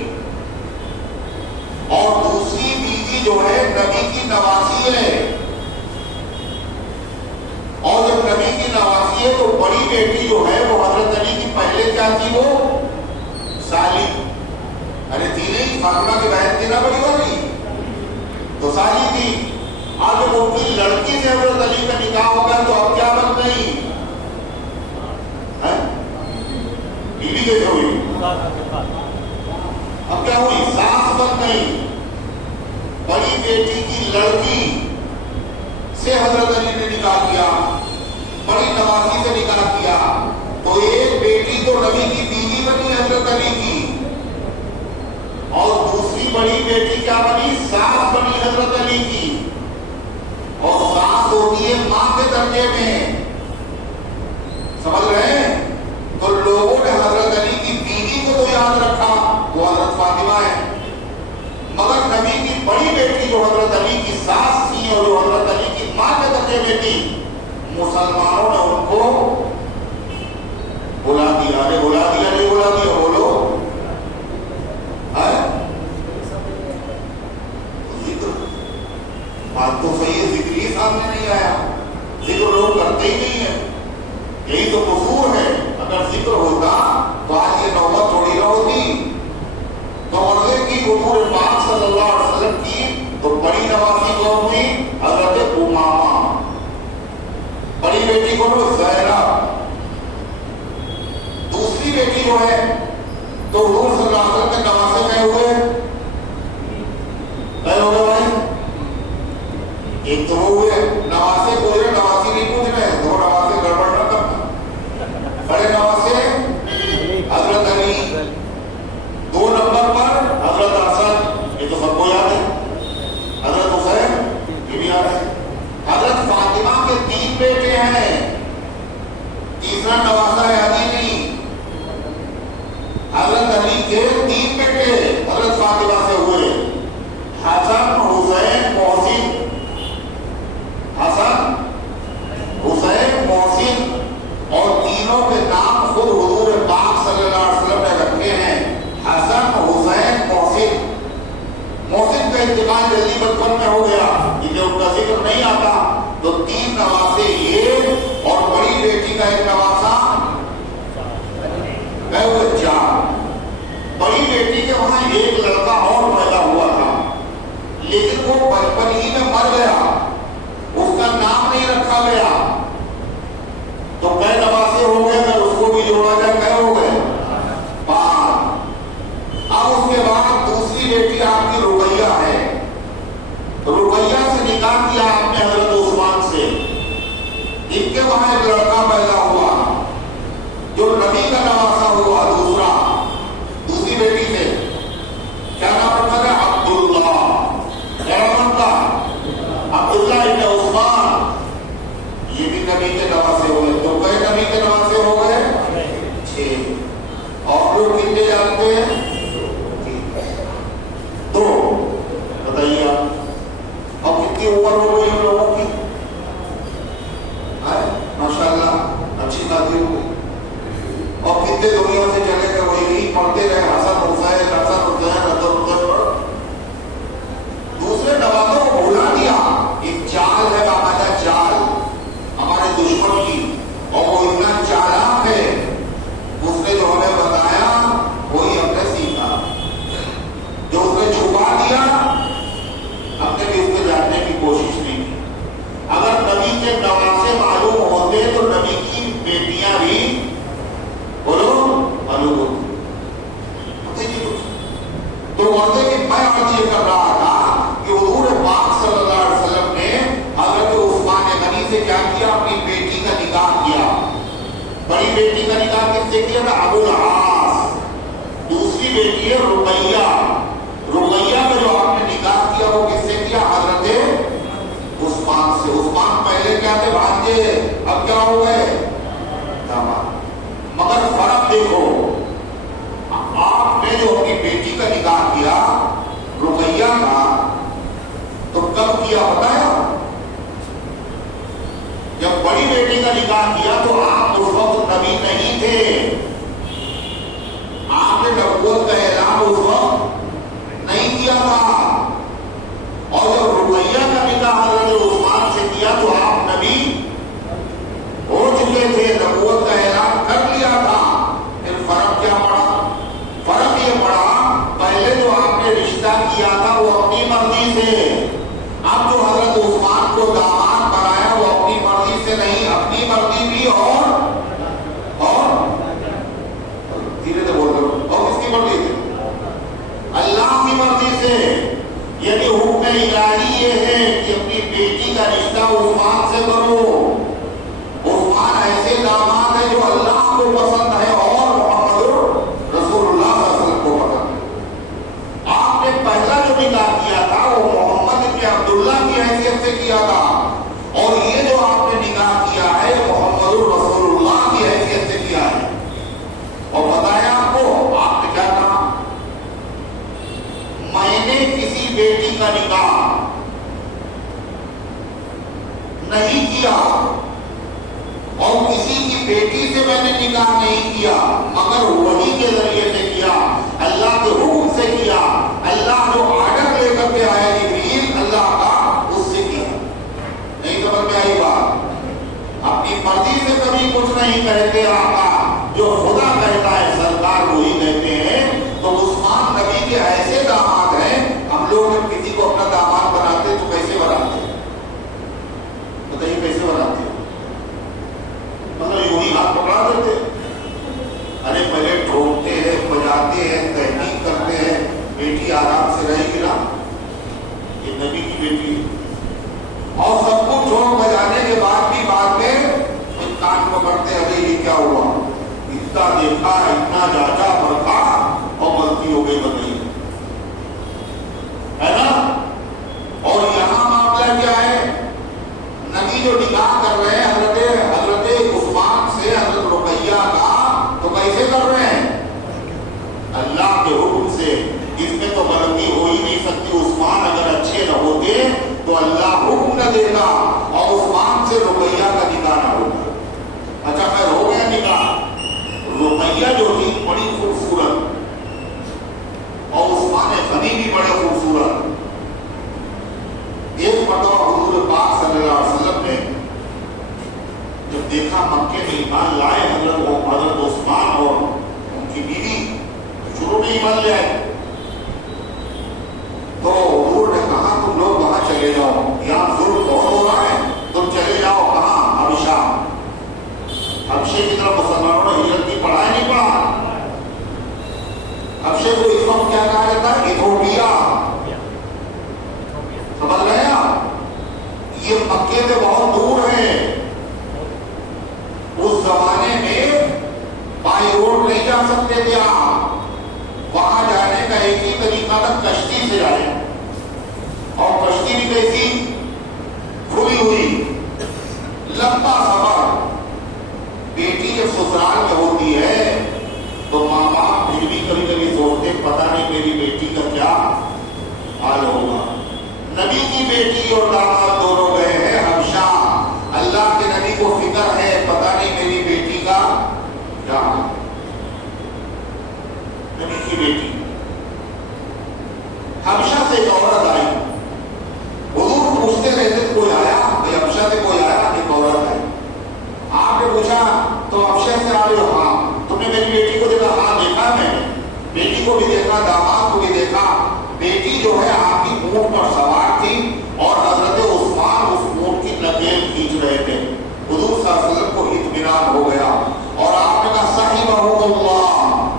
اور دوسری بیوی جو ہے نبی کی نواسی ہے، اور جب نبی کی نواسی ہے تو بڑی بیٹی جو ہے وہ حضرت علی کی پہلے کیا تھی؟ وہ سالی۔ ارے تھی نہیں، فاطمہ کی بہن تھی نا بڑی والی، تو سالی تھی۔ آج جب ان کی لڑکی سے حضرت علی کا نکاح ہو گیا تو اب کیا بن گئی؟ بیوی کیسے ہوئی؟ اب کیا ہوئی؟ ساس بن گئی۔ بڑی بیٹی کی لڑکی سے حضرت علی نے نکاح کیا، بڑی نواسی سے نکاح کیا، تو ایک بیٹی تو نبی کی بیوی بنی حضرت علی کی، اور دوسری بڑی بیٹی کیا بنی؟ ساس بنی حضرت علی کی۔ اور ساس ہوتی ہے ماں کے درجے میں، سمجھ رہے ہیں؟ تو لوگوں نے حضرت علی کی بیوی کو تو یاد رکھا، وہ حضرت فاطمہ ہے، مگر نبی کی بڑی بیٹی جو حضرت علی کی ساس تھی اور جو حضرت علی کی ماں کے درجے میں تھی، مسلمانوں نے ان کو بلا دیا۔ ارے بلا دیا نہیں بلا دیا؟ بولو بات تو صحیح ہے، ہی سامنے نہیں آیا، ذکر لوگ کرتے ہی نہیں ہیں، یہی تو قصور ہے۔ اگر ذکر ہوتا تو آج یہ نوبت تھوڑی نہ ہوتی۔ تو مرضے کی حضور پاک صلی اللہ علیہ وسلم کی تو بڑی نوازی کون ہوئی؟ حضرت امامہ، بڑی بیٹی کون ہوئی؟ زہرا، دوسری بیٹی جو ہے تو حضور صلی اللہ علیہ وسلم کے نواسے میں ہوئے بھائی، ایک تو وہ ہوئے نواسے، پورے نواسی نہیں پوچھ رہے، دو نواسے گڑبڑ نہ کرنا۔ بڑے نواسے حضرت علی، دو نمبر پر حضرت حسن، یہ تو سب کو یاد ہے، حضرت حسین، یہ بھی یاد ہے۔ حضرت فاطمہ کے 3 بیٹے ہیں، تیسرا نواسا ہے علی نہیں، حضرت علی کے 3 بیٹے حضرت فاطمہ سے ہوئے، حسن، حسین، محسن، حسن، حسین، محسن، اور تینوں کے نام خود حضور پاک صلی اللہ علیہ وسلم نے رکھے ہیں، حسن، حسین، محسن۔ محسن کا انتقال جلدی بچپن میں ہو گیا، کیونکہ ان کا ذکر نہیں آتا، تو 3 نواسے یہ اور بڑی بیٹی کا ایک نواسا گئے ہوئے 4۔ بڑی بیٹی کے وہاں ایک لڑکا اور پیدا ہوا تھا، لیکن وہ بچپن ہی میں مر گیا، اس کا نام نہیں رکھا گیا، تو کئی نواسے ہو گئے، اگر اس کو بھی جوڑا جائے کئے ہو گئے؟ 5۔ اب اس کے بعد دوسری بیٹی آپ کی رقیہ ہے، رقیہ سے نکاح کیا آپ نے حضرت عثمان سے، ان کے وہاں ایک لڑکا پیدا ہوا جو نبی کا نواسا ہوا، دوسری بیٹی سے، کیا نام رکھا گیا؟ عبداللہ۔ کیا نام تھا؟ عبداللہ ابن عثمان، یہ بھی نبی کے نواسے ہوئے، تو کئی نبی کے نواسے ہو گئے 6۔ اور لوگ کتنے جانتے ہیں؟ 2۔ بتائیے آپ، اب کتنی عمر ہو گئی ان لوگوں کی؟ ماشاءاللہ اچھی بات ہو گئی، اور کتنے دنیا سے چلے گئے، وہی نہیں پڑھتے رہے، حسن حسین، حسن حسین، حسن حسین۔ دوسرے نوازوں کو بھلا دیا، ایک چال ہے، باقاعدہ چال ہمارے دشمن کی، اور وہ اتنا چالاک ہے، اس نے جو ہمیں بتایا وہی ہم نے سیکھا، جو اس نے چھپا دیا ہم نے بھی اس کو جاننے کی کوشش نہیں کی۔ اگر نبی کے نواسے معلوم ہوتے تو نبی کی بیٹیاں بھی بولو معلوم ہوتی۔ تو مرضے کی میں عرض یہ کر رہا تھا کہ حضور پاک صلی اللہ علیہ وسلم نے حضرت عثمان غنی سے کیا کیا؟ اپنی بیٹی کا نکاح کیا۔ بڑی بیٹی کا نکاح کس سے کیا تھا؟ ابو العاص۔ دوسری بیٹی ہے رقیہ، رقیہ کا جو آپ نے نکاح کیا وہ کس سے کیا؟ حضرت عثمان سے۔ عثمان پہلے کیا تھے؟ بھانجے، اب کیا ہو گئے؟ داماد۔ مگر فرق دیکھو، آپ نے جو اپنی بیٹی کا نکاح کیا رقیہ کا، تو کب کیا بتایا؟ جب بڑی بیٹی کا نکاح کیا تو آپ اس وقت نبی نہیں تھے، آپ نے نبوت کا اعلان اس وقت نہیں کیا تھا، اور جب رقیہ کا نکاح حضرت عثمان سے کیا تو آپ نبی ہو چکے تھے، نبوت کا اعلان کر لیا تھا۔ پھر فرق کیا پڑا؟ فرق یہ پڑا، پہلے جو آپ نے رشتہ کیا تھا وہ اپنی مرضی سے، اب جو حضرت عثمان کو داماد بنایا وہ اپنی مرضی سے نہیں، اپنی مرضی بھی اور دھیرے سے بول رہے ہو، اور کس کی مرضی سے؟ اللہ کی مرضی سے۔ یعنی حکم الہی یہ ہے کہ اپنی بیٹی کا رشتہ عثمان سے کرو۔ عثمان ایسے داماد ہے جو اللہ کو پسند ہے اور محمد رسول اللہ صلی اللہ علیہ وسلم کو پسند ہے۔ آپ نے پہلا جو نکاح کیا تھا وہ محمد ابن عبداللہ کی حیثیت سے کیا تھا، اور یہ جو آپ نے نکاح کیا ہے محمد رسول اللہ کی حیثیت سے کیا ہے۔ اور بتایا آپ کو، آپ نے کیا کہا؟ میں نے کسی بیٹی کا نکاح نہیں کیا اور کسی کی بیٹی سے میں نے نکاح نہیں کیا، مگر وحی کے ذریعے سے کیا، اللہ کے حکم سے کیا، اللہ جو آرڈر لے کر کے آیا جبریل اللہ کا، اس سے کیا۔ کچھ نہیں کہتے آقا، جو خدا کہتا ہے سرکار وہی کہتے ہیں۔ تو عثمان نبی کے ایسے داماد ہیں، ہم لوگ جب کسی کو اپنا داماد بناتے تو کیسے بناتے؟ بتائیے کیسے بناتے؟ مطلب یوں ہی ہاتھ پکڑا دیتے؟ ارے پہلے ٹھوکتے ہیں، بجاتے ہیں، تحقیق کرتے ہیں، بیٹی آرام سے رہے گی نا، یہ نبی کی بیٹی ہے۔ اور سب کو ٹھوک بجانے کے بعد بھی بعد میں کان پکڑتے، ارے یہ کیا ہوا، اتنا دیکھا، اتنا جاچا پرکھا اور غلطی ہو گئی، بتائیے، ہے نا؟ اور یہاں معاملہ کیا ہے؟ نبی جو نکاح کر رہے ہیں حضرت عثمان سے، حضرت رقیہ کا، تو کیسے کر رہے ہیں؟ اللہ کے حکم سے۔ اس میں تو غلطی ہو ہی نہیں سکتی۔ عثمان اگر اچھے نہ ہوتے تو اللہ حکم نہ دیتا اور عثمان سے رقیہ کا نکاح نہ ہوتا۔ اچھا خیر ہو گیا نکاح۔ رقیہ جو تھی بڑی خوبصورت اور عثمان غنی بھی بڑے خوبصورت۔ ایک مرتبہ حضور پاک صلی اللہ علیہ وسلم نے جب دیکھا مکے میں ایمان لائے حضرت عثمان اور ان کی بیوی، شروع میں ایمان لے آئے، تو حضور نے کہا تم لوگ وہاں چلے جاؤ، یہاں ظلم بہت ہو رہا ہے، تم چلے جاؤ کہاں؟ حبشہ۔ حبشے کی طرف مسلمانوں نے ہجرت کی، پڑھا نہیں پڑھا؟ حبشے کو اس وقت کیا کہا جاتا ہے؟ ایتھوپیا۔ سمجھ رہے ہیں آپ؟ یہ مکے سے بہت دور ہے۔ اس زمانے میں بائی روڈ نہیں جا سکتے تھے آپ، وہاں جانے کا ایک ہی طریقہ تھا، کشتی سے جائے، اور کشتی بھی کیسی؟ کھلی ہوئی، لمبا سفر۔ بیٹی جب سسرال میں ہوتی ہے تو ماں باپ پھر بھی کبھی کبھی سوچتے پتہ نہیں میری بیٹی کا کیا حال ہوگا۔ نبی کی بیٹی اور داماد دونوں گئے ہیں حبشہ۔ اللہ کے نبی کو فکر ہے پتہ نہیں میری بیٹی کا کیا حال۔ نبی کی بیٹی حبشہ سے ایک عورت آئی، حضور پوچھتے رہتے کوئی آیا؟ حبشہ سے کوئی آیا؟ ایک عورت آئی۔ آپ نے پوچھا تو حبشہ سے آ رہے ہو؟ ہاں۔ تم نے میری بیٹی کو دیکھا؟ ہاں دیکھا میں نے، بیٹی کو بھی دیکھا، داماد کو بھی دیکھا۔ بیٹی جو ہے آپ کی اونٹ پر سوار تھی اور حضرت عثمان اس اونٹ کی نکیل کھینچ رہے تھے۔ حضور صلی اللہ علیہ وسلم کو اطمینان ہو گیا اور آپ نے کہا صحیح اللہ،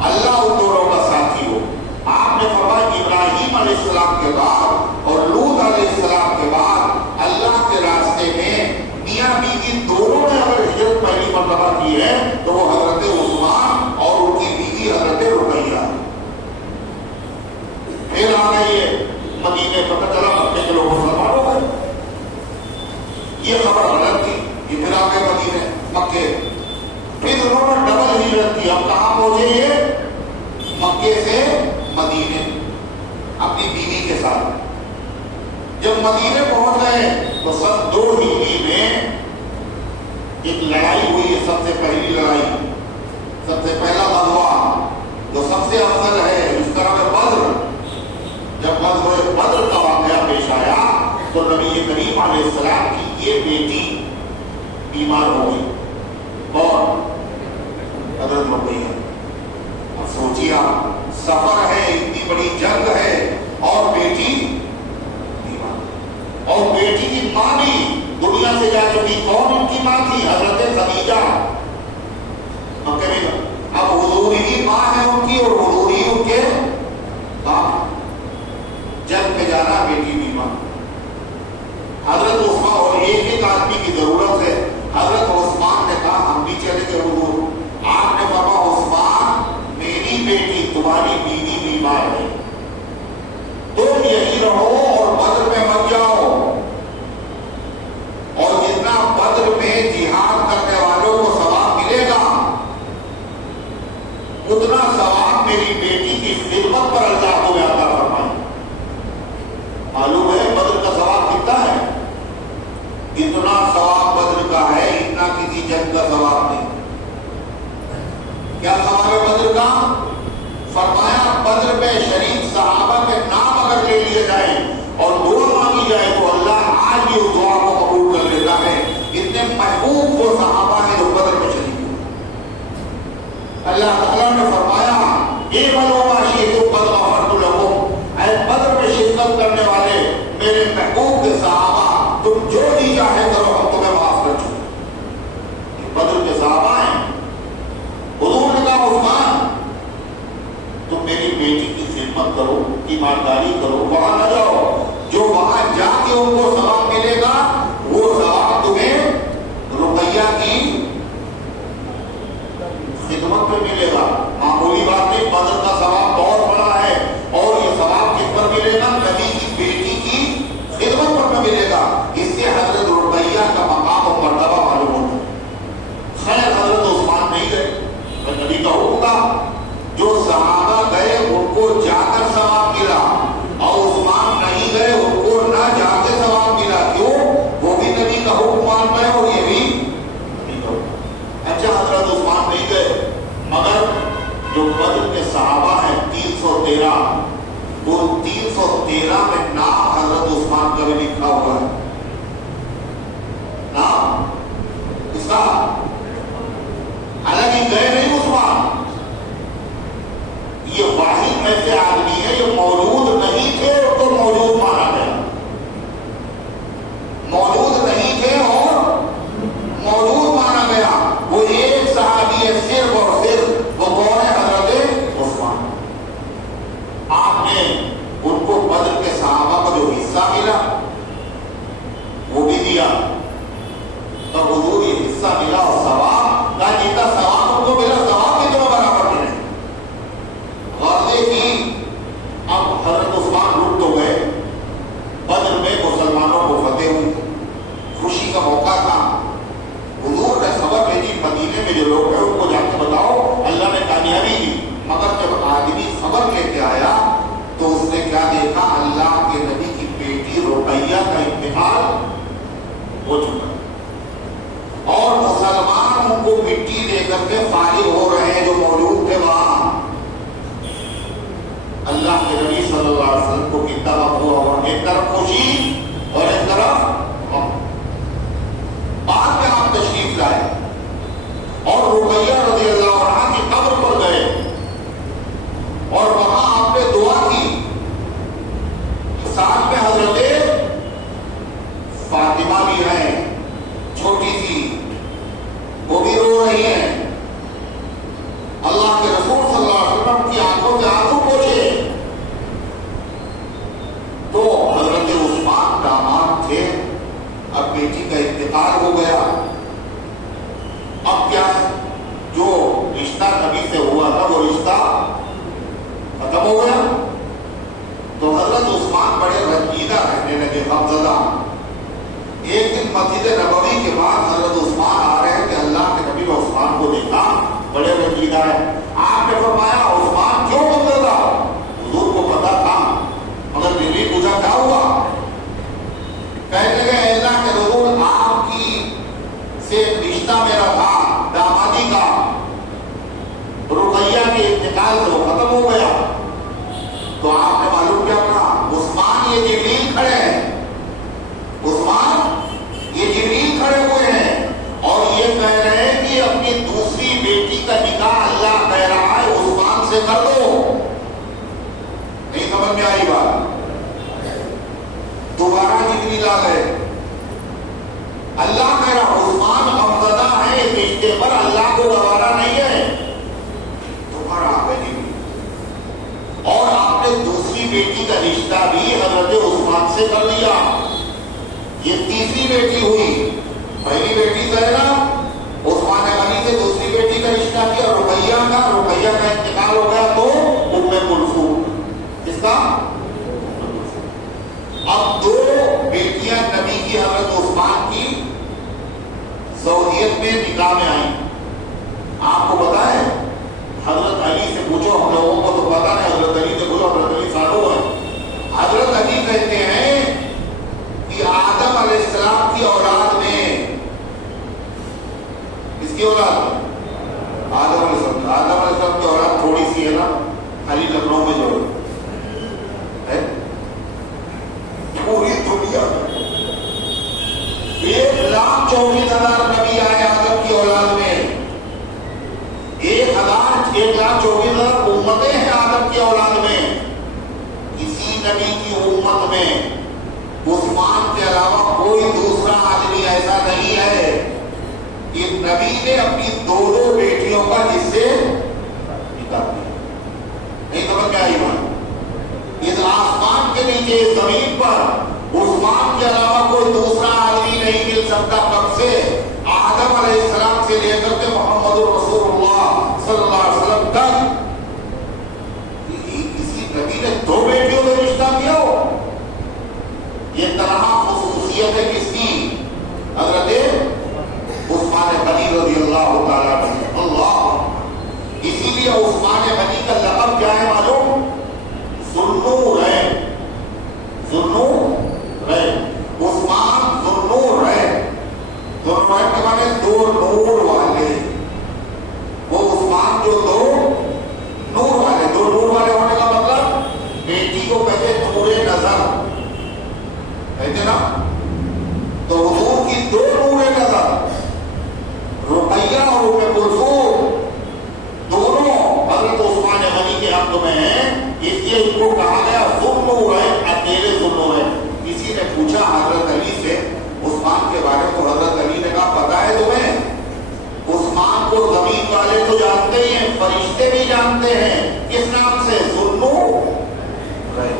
اللہ ان دونوں کا ساتھی ہو۔ آپ نے فرمایا ابراہیم علیہ السلام کے بعد اور لوط علیہ السلام کے بعد اللہ کے راستے میں میاں بیوی دونوں نے اگر ہجرت پہلی مرتبہ کی ہے تو وہ حضرت عثمان اور ان کی بیوی حضرت رقیہ۔ پھر آ گئی ہے مدینے، پتہ چلا مکے کے لوگ مسلمان ہو گئے، یہ خبر غلط تھی، یہ پھر آ گئے مدینے مکے۔ پھر انہوں نے ڈبل ہجرت کی، اب کہاں پہنچے یہ؟ مکے سے مدینے اپنی بیوی کے ساتھ۔ جب مدینے پہنچ گئے تو سب 2 ہجری میں ایک لڑائی ہوئی ہے، سب سے پہلی لڑائی، سب سے پہلا غزوہ جو سب سے افضل ہے، اس طرح میں بدر۔ جب غزوہ بدر کا واقعہ پیش آیا تو نبی کریم علیہ السلام کی یہ بیٹی بیمار ہو گئی اور حضرت رقیہ۔ اب سوچیے سفر ہے، اتنی بڑی جنگ ہے اور بیٹی بیمار، اور بیٹی کی ماں بھی دنیا سے جا چکی۔ کون ان کی ماں تھی؟ حضرت خدیجہ مکے میں۔ اب حضور ہی ماں ہے ان کی اور حضور ہی ان کے باپ۔ جنگ میں جانا، بیٹی بیمار، حضرت عثمان، اور ایک آدمی کی ضرورت ہے۔ حضرت عثمان نے کہا ہم بھی چلے گئے حضور۔ آپ نے فرمایا عثمان میری بیٹی تمہاری بیوی بیمار ہے، تم یہی رہو اور بدر میں مت جاؤ، اور جتنا بدر میں جہاد کرنے والوں کو ثواب ملے گا اتنا ثواب میری بیٹی کی خدمت پر اللہ کو عطا فرمائے۔ معلوم ہے بدر کا ثواب کتنا ہے؟ اتنا ثواب بدر کا ہے، اتنا کسی جنگ کا ثواب نہیں۔ کیا ثواب ہے بدر کا؟ فرمایا بدر میں شریک صحابہ کے نام اگر لے لیے جائیں اور دعا مانگی جائے تو اللہ آج بھی اس دعا کو قبول کر لیتا ہے۔ اتنے محبوب وہ صحابہ ہیں جو بدر میں شریک تم جو جی چاہے کرو، ہم تمہیں معاف کر چکے۔ یہ بدر کے صحابہ ہیں۔ حضور نے کہا عثمان تم میری بیٹی کی خدمت کرو، ایمانداری کرو، وہاں نہ جاؤ، جو وہاں جا کے ان کو ثواب ملے گا وہ ثواب تمہیں رقیہ کی خدمت میں ملے گا۔ معمولی بات نہیں، بدر کا ثواب بہت بڑا ہے، اور یہ ثواب کس پر ملے گا؟ نبی کی بیٹی کی خدمت پر نہ ملے گا۔ اس سے حضرت رقیہ کا مقام و مرتبہ معلوم ہوتا ہے۔ خیر حضرت عثمان نہیں گئے، نبی کا حکم تھا، جو صحابہ گئے ان کو جا کر ثواب ملا، اور عثمان نہیں گئے ان کو نہ جا کے ثواب ملا۔ کیوں؟ وہ بھی نبی کا حکم مان رہے اور یہ بھی نبی کا حکم۔ اچھا حضرت عثمان نہیں گئے، مگر جو بدر کے صحابہ ہیں 313، وہ 313 میں نام حضرت عثمان کا بھی لکھا ہوا ہے۔ نام اس کا حالانکہ گئے نہیں عثمان، یہ واحد ایسے آدمی ہے جو موجود نہیں تھے اور تو موجود مانا گیا، موجود نہیں تھے اور موجود مانا گیا۔ وہ ایک صحابی ہے صرف اور صرف، وہ کون ہے؟ حضرت عثمان۔ آپ نے ان کو بدر کے صحابہ کا جو حصہ ملا وہ بھی دیا، تب حضور یہ حصہ ملا اور ثواب کا جتنا ثواب ان کو ملا ثواب بھی تمہیں برابر ملے۔ غرضے کی اب حضرت عثمان رک تو گئے، بدر میں مسلمانوں کو فتح ہوئی، خوشی کا موقع تھا۔ حضور نے خبر بھیجی مدینے میں جو لوگ ہیں ان کو جا کے بتاؤ اللہ نے کامیابی دی، مگر جب آدمی خبر لے کے آیا تو اس نے کیا دیکھا؟ اللہ کے نبی کی بیٹی رقیہ کا انتقال ہو چکا، اور مسلمان ان کو مٹی دے کر کے فارغ ہو رہے ہیں جو موجود تھے وہاں۔ اللہ کے نبی صلی اللہ علیہ وسلم کو کتنا وقت ہوا، ایک طرف خوشی اور ایک طرف غم۔ بعد میں آپ تشریف لائے اور رقیہ رضی اللہ عنہا کی قبر پر گئے، اور وہاں آپ نے دعا کی۔ ساتھ میں حضرت فاطمہ بھی ہیں، چھوٹی سی، وہ بھی رو رہی ہیں۔ اللہ کے رسول صلی اللہ علیہ وسلم کی آنکھوں سے آنسو پوچھے تو حضرت عثمان داماد تھے، اب بیٹی کا انتقال ہو گیا، اب کیا ہے؟ جو رشتہ نبی سے ہوا تھا وہ رشتہ ختم ہو گیا، تو حضرت عثمان بڑے رنجیدہ رہنے لگے، غمزدہ۔ ایک دن مسجد نبوی کے بعد حضرت عثمان آ رہے ہیں کہ اللہ کے نبی نے عثمان کو دیکھا بڑے رنجیدہ ہے۔ آپ نے فرمایا عثمان کیوں غمزدہ؟ حضور کو پتا تھا، مگر بیوی پوچھا کیا ہوا؟ کہنے لگے اللہ کے رسول آپ کی سے رشتہ میرا تھا دامادی کا، رقیہ کے انتقال سے وہ ختم ہو گیا۔ تو آپ نے معلوم کیا کہا؟ عثمان یہ جبریل کھڑے ہیں، عثمان یہ جبریل کھڑے ہوئے ہیں اور یہ کہہ رہے ہیں کہ اپنی دوسری بیٹی کا نکاح اللہ کہہ رہا ہے عثمان سے کر دو۔ نہیں سمجھ میں آئی بات؟ دوبارہ جبریل آ گئے، اللہ کہہ رہا عثمان غمزدہ ہے اس رشتے پر، اللہ کو گوارا نہیں ہے۔ دوبارہ آ گئے جبریل، اور آپ نے دوسری بیٹی کا رشتہ بھی حضرت عثمان سے کر دیا۔ یہ تیسری بیٹی ہوئی، پہلی بیٹی زینب، عثمان غنی سے دوسری بیٹی کا رشتہ کیا رقیہ کا انتقال ہو گیا تو ام کلثوم، اس کا اب دو بیٹیاں نبی کی حضرت عثمان کی زوجیت میں نکاح میں آئیں۔ آپ کو پتا ہے حضرت علی سے پوچھو، ہم لوگوں کو تو پتا نہیں، حضرت علی سے پوچھو، حضرت علی سالوں ہے۔ حضرت علی کہتے ہیں کہ آدم علیہ السلام کی اولاد میں، اس کی اولاد آدم علیہ السلام کی اولاد تھوڑی سی ہے نا، خالی لکھنؤ میں جو ہے، پوری دنیا میں 1,24,000 نبی آئے آدم کی اولاد میں، 1,24,000 امتیں ہیں آدم کی اولاد میں۔ کسی نبی کی امت میں عثمان کے علاوہ کوئی کہ زمین پر عثمان کے علاوہ کوئی دوسرا آدمی نہیں مل سکتا. کب سے؟ آدم علیہ السلام سے لے کر کے محمد رسول اللہ صلی اللہ علیہ وسلم تک کسی نبی نے دو بیٹیوں میں رشتہ کیا ہو. یہ تنہا خصوصیت ہے کس کی؟ حضرت عثمان غنی رضی اللہ تعالیٰ عنہ. اللہ، اسی لیے عثمان غنی کا لقب کیا ہے معلوم؟ ذوالنورین. ذوالنورین، عثمان ذوالنورین. ذوالنورین کے معنی دو نور والے. وہ عثمان جو دو نور والے. دو نور والے ہونے کا مطلب بیٹی کو کہتے نور نظر کہتے نا. تو حضور کی دو نور نظر رقیہ اور ام کلثوم دونوں حضرت عثمان غنی کے حق میں ہیں. اس لیے ان کو کہا گیا ذوالنورین، اکیلے ذوالنورین. کسی نے پوچھا حضرت علی سے عثمان کے بارے میں، تو حضرت علی نے کہا پتا ہے تمہیں عثمان کو زمین والے تو جانتے ہی ہیں، فرشتے بھی جانتے ہیں. کس نام سے؟ ذوالنورین.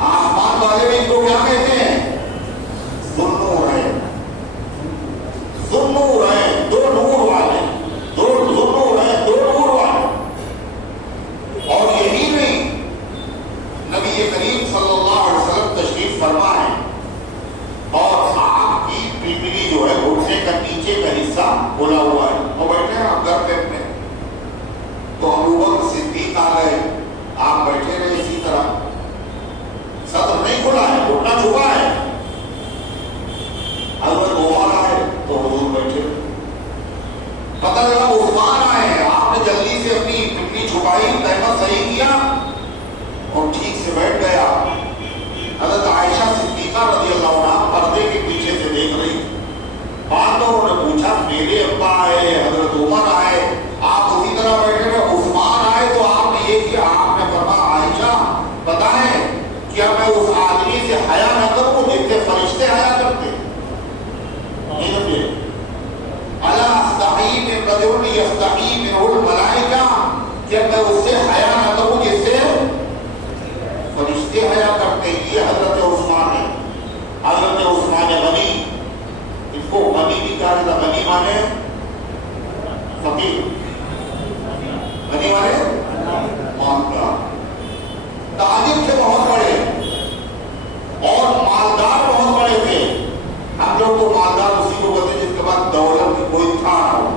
آسمان والے بھی ان کو کیا کہتے ہیں؟ ذوالنورین. ذوالنورین، دو نور والے. دو ذوالنورین، دو نور والے. اور یہی نہیں، نبی کریم صلی اللہ علیہ وسلم تشریف فرما ہے اور آپ کی پیپلی جو ہے گھٹنے کا نیچے کا حصہ کھلا ہوا ہے اور بیٹھے ہیں آپ گھر پہ اپنے. تو ابوبکر صدیق آ گئے، آپ بیٹھے رہے اسی طرح. صدر نہیں کھلا ہے، گھٹنا چھپا ہے. حضرت عمر آئے تو حضور بیٹھے. پتہ لگا عثمان آئے ہیں، آپ نے جلدی سے اپنی پنڈلی چھپائی، تہمت صحیح کیا اور ٹھیک سے بیٹھ گیا. حضرت عائشہ صدیقہ رضی اللہ عنہ پردے کے پیچھے سے دیکھ رہی. بعد میں انہوں نے پوچھا میرے ابا آئے، حضرت عمر آئے، آپ اسی طرح بیٹھے ہوئے. عثمان آئے تو آپ نے یہ کیا؟ آپ نے فرمایا عائشہ بتائیں کیا میں اس آدمی سے حیا نہ کروں جس سے فرشتے حیا کرتے؟ الا استحی من رجل یستحی منہ الملائکہ، کیا میں اس سے حیا نہ کروں جس سے فرشتے حیا کرتے؟ یہ حضرت عثمان ہے. حضرت عثمان غنی، ان کو غنی بھی کہا جاتا. غنی مانے فقیر، غنی مانے مالدار. تاجر تھے بہت بڑے اور مالدار بہت بڑے تھے. ہم لوگ تو مالدار اسی کو کہتے ہیں جس کے بعد دولت کی کوئی تھا نہ ہو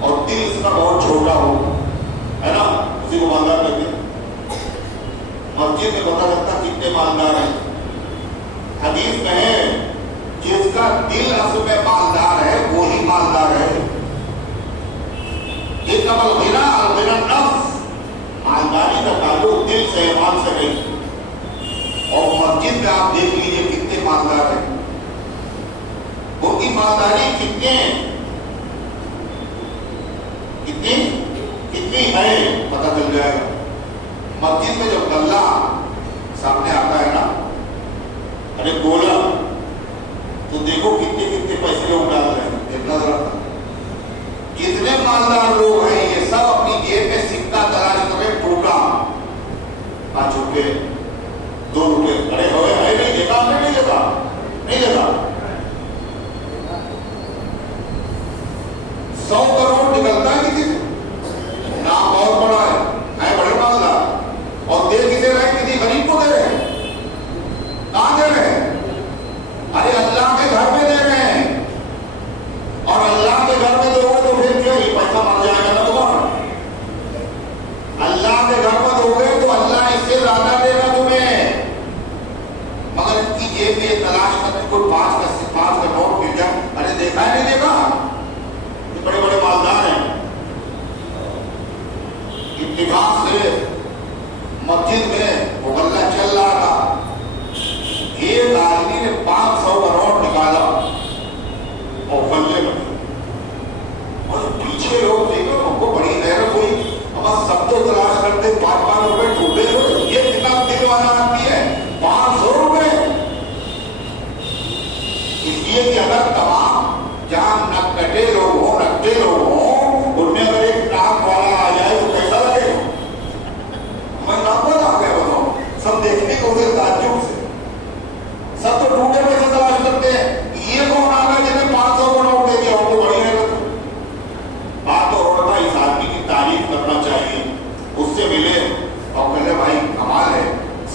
اور دل اس کا بہت چھوٹا ہو، ہے نا، اسی کو مالدار کہتے ہیں. مسجد میں پتا لگتا کتنے مالدار ہیں. حدیث میں ہے جس کا دل اصل میں مالدار ہے وہی مالدار ہے. انما الغنى الغنى النفس، مالداری کا تعلق دل سے، ایمان سے نہیں. اور مسجد میں آپ دیکھ لیجیے کتنے مالدار ہیں. ان کی مالداری کتنے کتنی ہے پتہ چل جائے گا. مسجد میں جب گلہ سامنے آتا ہے نا، ارے گولا، تو دیکھو کتنے کتنے پیسے لوگ ڈال رہے ہیں. دیکھنا ذرا کتنے مالدار لوگ ہیں. یہ سب اپنی جیب میں سکہ تلاش کر رہے. ٹوٹا 5 روپے 2 روپے، ارے ہوئے ہے نہیں دیکھا، ہم نے نہیں دیکھا، نہیں دیکھا. 100 کروڑ نکلتا ہے کسی سے، نام بہت بڑا ہے بڑے مالدار، اور دے کسے رہے؟ کسی غریب کو دے رہے ہیں. کہاں دے رہے ہیں؟ ارے اللہ کے گھر میں دے رہے ہیں. اور اللہ کے گھر میں دو گے تو پھر کیا یہ پیسہ مر جائے گا نا تمہارا. اللہ کے گھر میں دو گے تو اللہ اس سے زیادہ دے گا تمہیں. مگر ان کی جیب میں تلاش کرنے کوئی 5 کا نوٹ گر جائے. ارے دیکھا ہے نہیں دیکھا؟ یہ بڑے بڑے مالدار ہیں. اتفاق سے مسجد میں مغلہ چل رہا تھا. ایک آدمی نے 500 کا نوٹ نکالا اور غلے میں، اور پیچھے لوگ دیکھو ان کو بڑی حیرت ہوئی. ہم سب کو تلاش کرتے 5 روپے ڈھونڈے ہوئے. یہ کتنا دل والا آدمی ہے، 500 روپے. اس لیے کہ اگر تمام جہاں نکٹے لوگ ہوں، نکٹے لوگ ہوں، ان میں اگر ایک ناک والا آ جائے تو کیسا لگے گا؟ میں ناک والا آ گیا بتاؤ، سب دیکھ تو اسے تعجب سے سب تو ٹوٹے پیسے تلاش کرتے ہیں، یہ کون آ گیا جنہیں 500 کا نوٹ دے دیا، تو بڑی ہے بات تو ہوتا اس آدمی کی تعریف کرنا چاہیے، اس سے ملے اور کہے بھائی کمال ہے،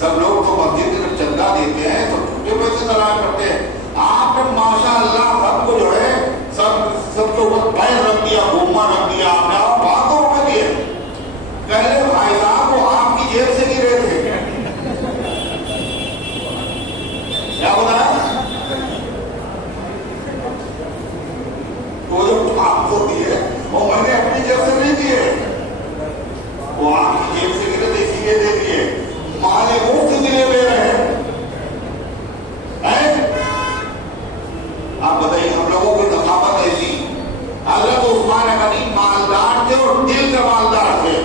سب لوگ تو مسجد میں چندہ دیتے ہیں، سب ٹوٹے پیسے تلاش کرتے ہیں، آپ نے ماشاء اللہ سب کو جو ہے سب کے اوپر پیر رکھ دیا، گھوما رکھ دیا، آپ نے آپ 500 روپے دیے، کہے بھائی صاحب وہ آپ کی جیب سے گرے تھے، کیا بتا رہا وہ جو آپ کو دیے وہ میں نے اپنی جیب سے نہیں دیے، وہ آپ کی جیب سے گرے تھے اسی لیے دے دیے، مالے مفت دیے لے رہے ہیں۔ آپ بتائیے ہم لوگوں کی ثقافت ایسی، حضرت عثمان غنی مالدار تھے اور دل کے مالدار تھے،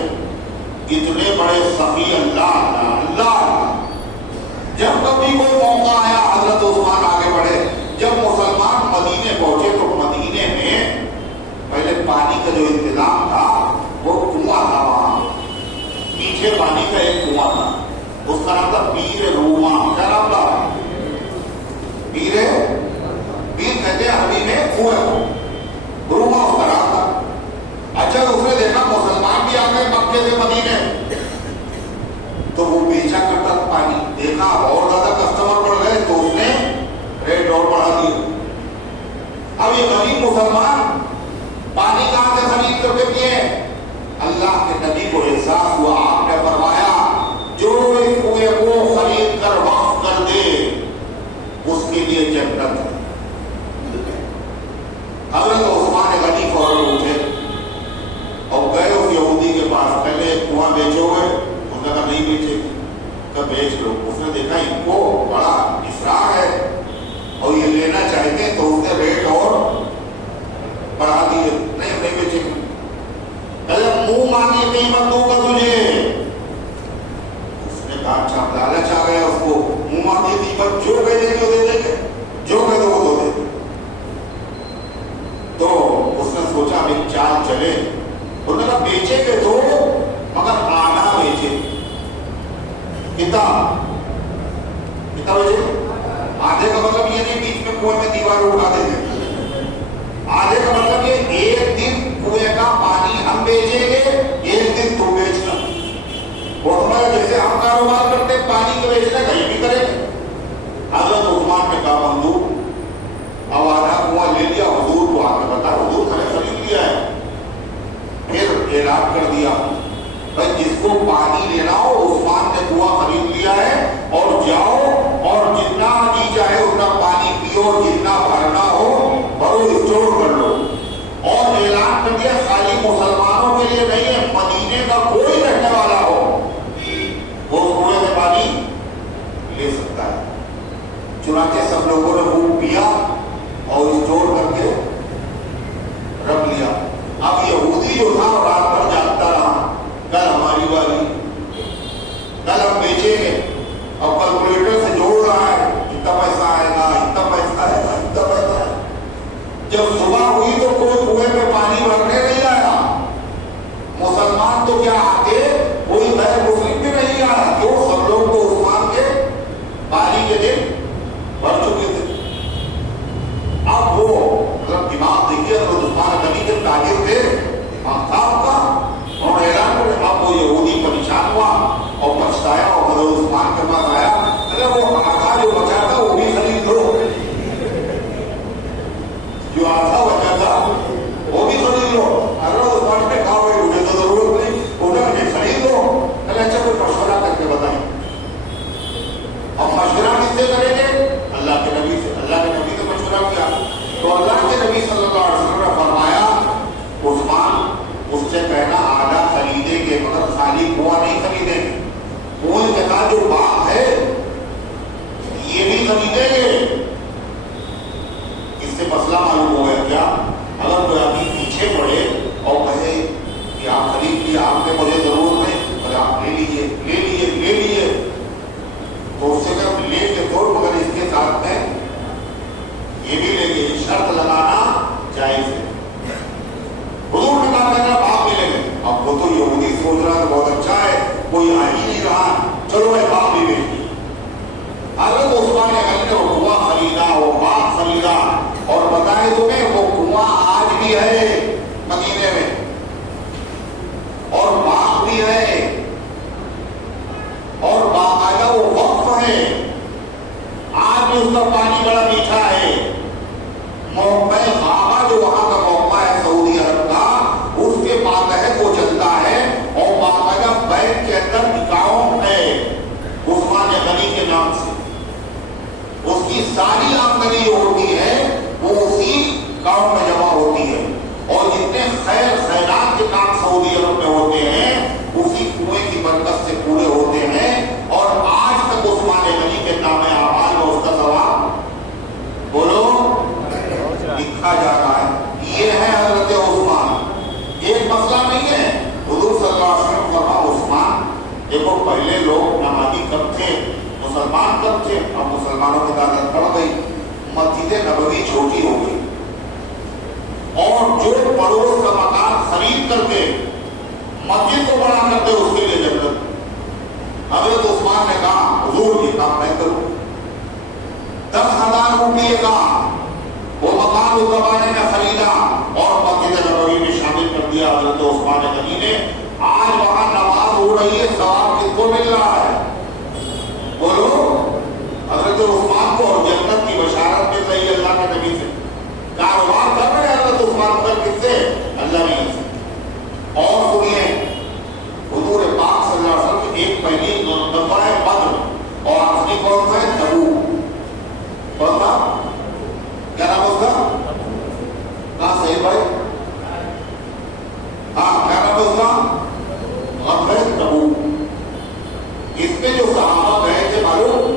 اتنے بڑے سخی اللہ جب کبھی کوئی موقع آیا حضرت عثمان آگے بڑھے، جب مسلمان مدینے پہنچے تو مدینے میں پہلے پانی کا جو انتظام تھا وہ کنواں تھا، وہاں پیچھے پانی کا ایک کنواں تھا، اس کا نام تھا بیر روما، کیا نام تھا؟ بیر کہتے ہیں عربی میں کنویں کو، روما اس کا نام تھا۔ اچھا اس نے دیکھا مسلمان بھی آ گئے مکے سے مدینے، تو وہ بیچا کرتا تھا پانی، دیکھا اور زیادہ کسٹمر بڑھ گئے تو اس نے ریٹ اور بڑھا دیا۔ اب یہ غریب مسلمان پانی کہاں سے خرید کر کے پیے؟ اللہ کے نبی کو احساس ہوا، آپ نے فرمایا جو اس کنویں کو خرید کر وقف کر دے اس کے لیے جنت ہے۔ حضرت عثمان غنی فوراً اٹھے اور گئے اس یہودی کے پاس، پہلے کنواں بیچو گے؟ اس نے کہا نہیں بیچے، کہا بیچ لو۔ اس نے دیکھا ان کو بڑا اصرار ہے اور یہ لینا چاہتے ہیں تو اس نے ریٹ اور بڑھا دیے، نہیں بیچے، منہ مانگی قیمت دوں گا تجھے۔ اس نے کہا اچھا، لالچ آ گیا اس کو، منہ مانگی قیمت جو کہہ دیں گے وہ دے دیں گے، جو کہہ دو وہ دو دیں گے۔ تو اس نے سوچا اب ایک چال چلے، انہوں نے کہا بیچے گے تو مگر آنا بیچے، کتاب بیچے، آدھے کا مطلب یہ نہیں بیچ میں کنویں میں دیوار اٹھا دیں گے، آدھے کا مطلب یہ ایک دن کنویں کا پانی ہم بیچیں گے، ایک دن تو بیچنا، وہ ہمارا جیسے ہم کاروبار کرتے پانی کا بیچنا کہیں بھی کریں گے۔ حضرت عثمان نے کہا منظور، اب آدھا کنواں لے لیا، حضور کو آ کے بتا، حضور ہمیں خرید لیا ہے۔ پھر اعلان کر دیا بھائی جس کو پانی لینا ہو عثمان نے کنواں خرید لیا ہے، اور جاؤ اور جتنا جی چاہے اتنا پانی پیو، جتنا بھرنا ہو بھرو، اسٹور کر لو۔ اور اعلان کر دیا خالی مسلمانوں کے لیے نہیں ہے، مدینے کا کوئی رہنے والا ہو وہ کنویں سے پانی لے سکتا ہے۔ چنانچہ سب لوگوں نے خوب پیا اور اسٹور کر کے رکھ لیا۔ اب یہودی جو تھا رات بھر جاگتا رہا، کل ہماری باری، کل ہم بیچیں گے، اور کیلکولیٹر سے جوڑ رہا ہے اتنا پیسہ آئے گا، اتنا پیسہ آئے گا، اتنا پیسہ آئے گا۔ جب صبح ہوئی تو کوئی کنویں میں پانی بھرنے نہیں آیا، مسلمان تو کیا آتے، کوئی غیر مسلم بھی نہیں آیا، کیوں؟ سب لوگ تو عثمان کے پانی کے دن بھر چکے تھے۔ اب وہ مطلب دماغ دیکھیے، حضرت عثمان غنی کے تاجر تھے، دماغ تھا ان کا، انہوں نے اعلان کیا۔ اب وہ یہودی پریشان ہوا اور پچھتایا اور حضرت عثمان کے پاس آیا، ارے وہ آدھا جو بچا تھا وہ بھی خرید لو، جو آدھا بچا تھا وہ بھی خرید لو۔ حضرت عثمان نے کہا بھائی مجھے تو ضرورت نہیں، انہوں نے خرید لو۔ اچھا کوئی مشورہ کر کے بتائیں، اب مشورہ کس سے کریں گے؟ اللہ کے نبی سے۔ اللہ کے نبی نے مشورہ کیا تو اللہ کے نبی صلی اللہ علیہ وسلم نے فرمایا عثمان اس سے کہنا آدھا خریدیں گے مگر خالی کنواں نہیں خریدیں گے، کنویں کے ساتھ جو باغ ہے یہ بھی خریدیں گے۔ اس سے مسئلہ معلوم ہو گیا کیا؟ اگر کوئی آدمی پیچھے پڑے اور کہے کہ آپ خرید لیے، آپ کے مجھے ضرورت نہیں، اور آپ لے لیجیے لے لیجیے لے لیجیے، تو اس سے کہ لے کے تو مگر اس کے ساتھ میں یہ بھی لیں گے، شرط لگانا جائز ہے۔ حضور نے کہا کہنا باپ ملے گے، اب وہ تو یہودی سوچ رہا ہے بہت اچھا ہے، کوئی آ ہی نہیں رہا، چلو میں باپ بھی بیچ دیا۔ ہے مدینے میں اور باغ بھی ہے اور باقاعدہ وہ وقف ہے، آج بھی اس کا پانی بڑا میٹھا ہے۔ موقع غابہ جو وہاں کا موقع ہے سعودی عرب کا، اس کے ماتحت وہ چلتا ہے اور باقاعدہ بینک کے اندر اکاؤنٹ ہے عثمان غنی کے نام سے، اس کی ساری آمدنی جو ہوتی ہے وہ اسی اکاؤنٹ میں جمع ہوتی ہے، اور جتنے خیر خیرات کے کام سعودی عرب میں ہوتے ہیں اسی کنویں کی برکت سے پورے ہوتے ہیں، اور آج تک عثمان غنی کے نام اعمال میں اس کا ثواب بولو لکھا جا رہا ہے۔ یہ ہے حضرت عثمان، ایک مسئلہ نہیں ہے۔ حضور صلی اللہ علیہ وسلم فرما عثمان، دیکھو پہلے لوگ نمازی کب تھے، مسلمان کب تھے، اب مسلمانوں کی تعداد بڑھ گئی، مسجد نبوی چھوٹی ہو گئی، اور جو پڑوس کا مکان خرید کر کے مسجد کو بڑا کرتے اس کے لیے جنت۔ حضرت عثمان نے کہا حضور یہ کام میں کروں، 10,000 روپئے کا وہ مکان اس زمانے میں خریدا اور مسجد نبوی میں شامل کر دیا حضرت عثمان غنی نے۔ آج وہاں نماز ہو رہی ہے، ثواب کس کو مل رہا ہے بولو؟ حضرت عثمان کو، اور جنت کی بشارت مل رہی ہے اللہ کے نبی سے۔ کاروبار کر رہے ہیں حضرت عثمان پر، کس سے؟ اللہ نے سے۔ اور سنیے حضور پاک صلی اللہ علیہ وسلم کی ایک پہلی دفعہ ہے بدر، اور آخری کون سا ہے؟ تبوک۔ کون تھا؟ کیا نام اس کا؟ کہاں صحیح بھائی؟ ہاں کیا نام ہے اس کا؟ غزوہ تبوک۔ اس میں جو صحابہ گئے تھے معلوم،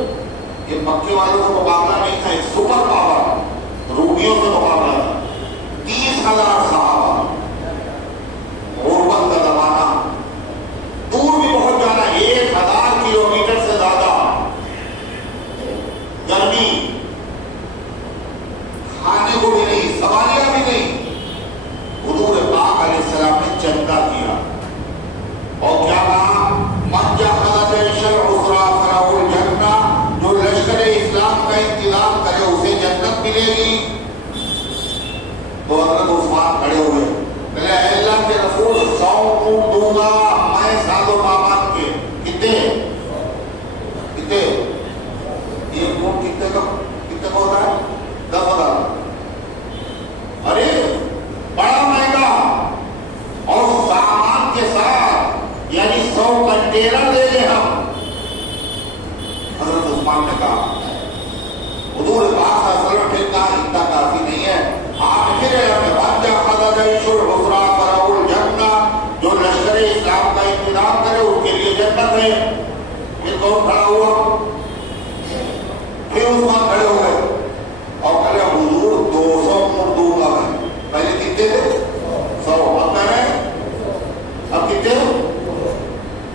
یہ مکے والوں کا مقابلہ نہیں تھا، ایک سپر پاور رومیوں سے مقابلہ تھا۔ 30,000 صحابہ، غربت کا زمانہ، دور بھی بہت جانا، 1,000 کلومیٹر سے زیادہ، گرمی، کھانے کو بھی نہیں، سواریاں بھی نہیں۔ حضور پاک علیہ السلام نے چندہ کیا اور کیا کہا؟ من جهز جيش العسرى فله الجنہ، جو لشکر اسلام کا انتظام کرے اسے جنت ملے گی۔ تو حضرت عثمان کھڑے ہوئے، بولے اے اللہ کے رسول 100 اونٹ دوں گا میں ساز و سامان کے۔ کتنے؟ کتنے؟ ایک اونٹ کتنے کا ہوتا ہے؟ 10,000۔ ارے بڑا مہنگا، اور سامان کے ساتھ، یعنی 100 کنٹینر لے لیں ہم۔ حضرت عثمان نے کہا، حضور پاک صلی اللہ علیہ وسلم پھر کہا اتنا کافی نہیں ہے، آپ پھر من جهز جيش العسرى فله الجنہ، جو لشکر اسلام کا انتظام کرے اس کے لیے جنت ہے۔ پھر کون کھڑا ہوا؟ پھر عثمان کھڑے ہوئے اور کہے حضور 200 اونٹ دوں گا میں۔ پہلے کتنے تھے؟ 100، اب کہہ رہے ہیں اب کتنے؟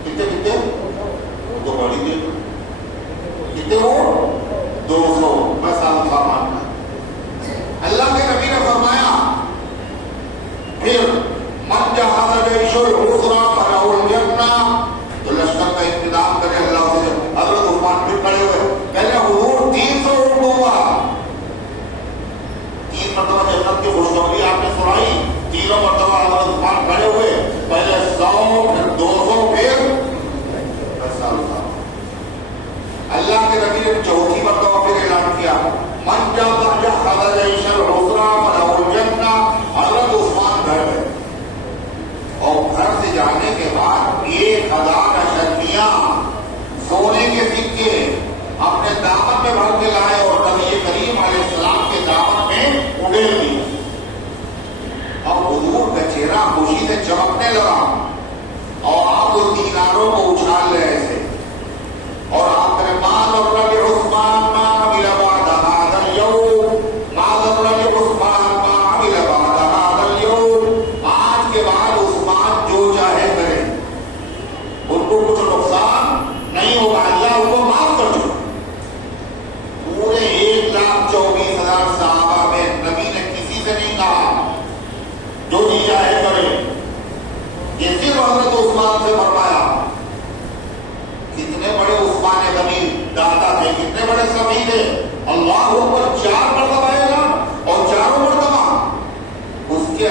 کتنے تو بڑی دے کتنے ہو؟ 200، میں سال سامان۔ اللہ کے نبی نے فرمایا پھر من جهز جيش العسرى فله الجنہ، جو لشکر کا انتظام کرے اللہ سے۔ حضرت عثمان پھر کھڑے ہوئے، کہنے حضور 300 اونٹ دوں گا۔ 3 مرتبہ جنت کی خوشخبری آپ نے سنائی، تینوں مرتبہ حضرت عثمان کھڑے ہوئے، پہلے 100 پھر 200 پھر اللہ کے نبی نے چوتھی مرتبہ پھر اعلان کیا من جهز جيش العسرى فله الجنہ۔ حضرت عثمان گھر گئے اور گھر سے جانے کے بعد 1,000 اشرفیاں سونے کے سکے اپنے دامن میں بھر کے لائے اور نبی کریم علیہ السلام کے دامن میں اڑیل دی۔ اب حضور کا چہرہ خوشی سے چمکنے لگا اور آپ اس دیناروں کو اچھال رہے تھے، اور آپ نے ما ضر بعثمان ما عمل بعد هذا اليوم، ما ضر بعثمان ما عمل بعد هذا اليوم، آج کے بعد عثمان جو چاہے کرے، ان کو کچھ نقصان نہیں ہوگا، اللہ ان کو معاف کر چکا۔ پورے 1,24,000 صحابہ میں نبی نے کسی سے نہیں کہا جو جی چاہے کرے، یہ صرف حضرت عثمان سے فرمایا۔ کتنے بڑے عثمان غنی داتا تھے، کتنے بڑے سبھی تھے، اللہ اکبر 4 مرتبہ اعلان اور چاروں مرتبہ اس کے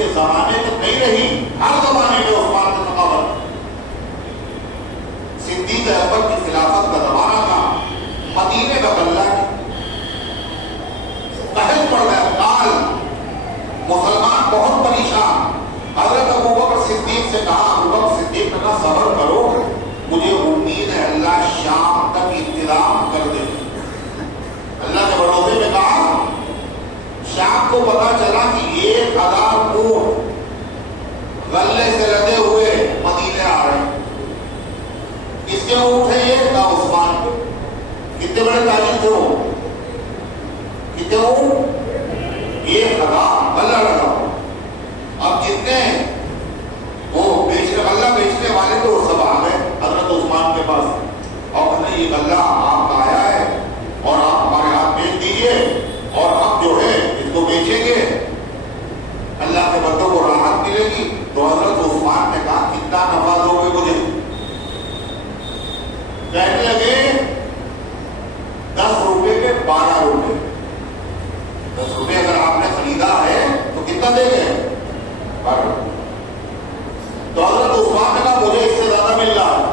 کے زمانے تک نہیں رہی، ہر زمانے میں عثمان کی ثقافت، صدیق اکبر کی خلافت کا زمانہ تھا، مدینے کا غلہ قحط پڑ گیا، کال، مسلمان بہت پریشان۔ حضرت ابوبکر صدیق سے کہا، ابوبکر صدیق نے کہا صبر کرو، مجھے امید ہے اللہ شام تک انتظام کر دے۔ اللہ کے بھروسے میں کہا، شام کو پتا چلا کہ 1000 اونٹ غلے سے لدے ہوئے مدینے آ رہے ہیں۔ کس کے اونٹ ہے یہ؟ کہا عثمان کے۔ کتنے بڑے تاجر تھے وہ؟ کتنے اونٹ؟ 1000 غلہ لگا۔ اب جتنے وہ غلہ بیچنے والے تو وہ سب آ گئے حضرت عثمان کے پاس، اور کہنے یہ غلہ آپ کا آیا ہے اور آپ ہمارے ہاتھ بیچ دیجیے، اور ہم جو ہے اس کو بیچیں گے، اللہ کے بندوں کو راحت ملے گی۔ تو حضرت عثمان نے کہا کتنا نفع دو گے مجھے؟ کہنے لگے 10 روپے کے 12 روپے۔ 10 روپے اگر آپ نے خریدا ہے تو کتنا دے گے؟ 12 روپے۔ تو حضرت عثمان نے کہا مجھے اس سے زیادہ مل رہا ہے،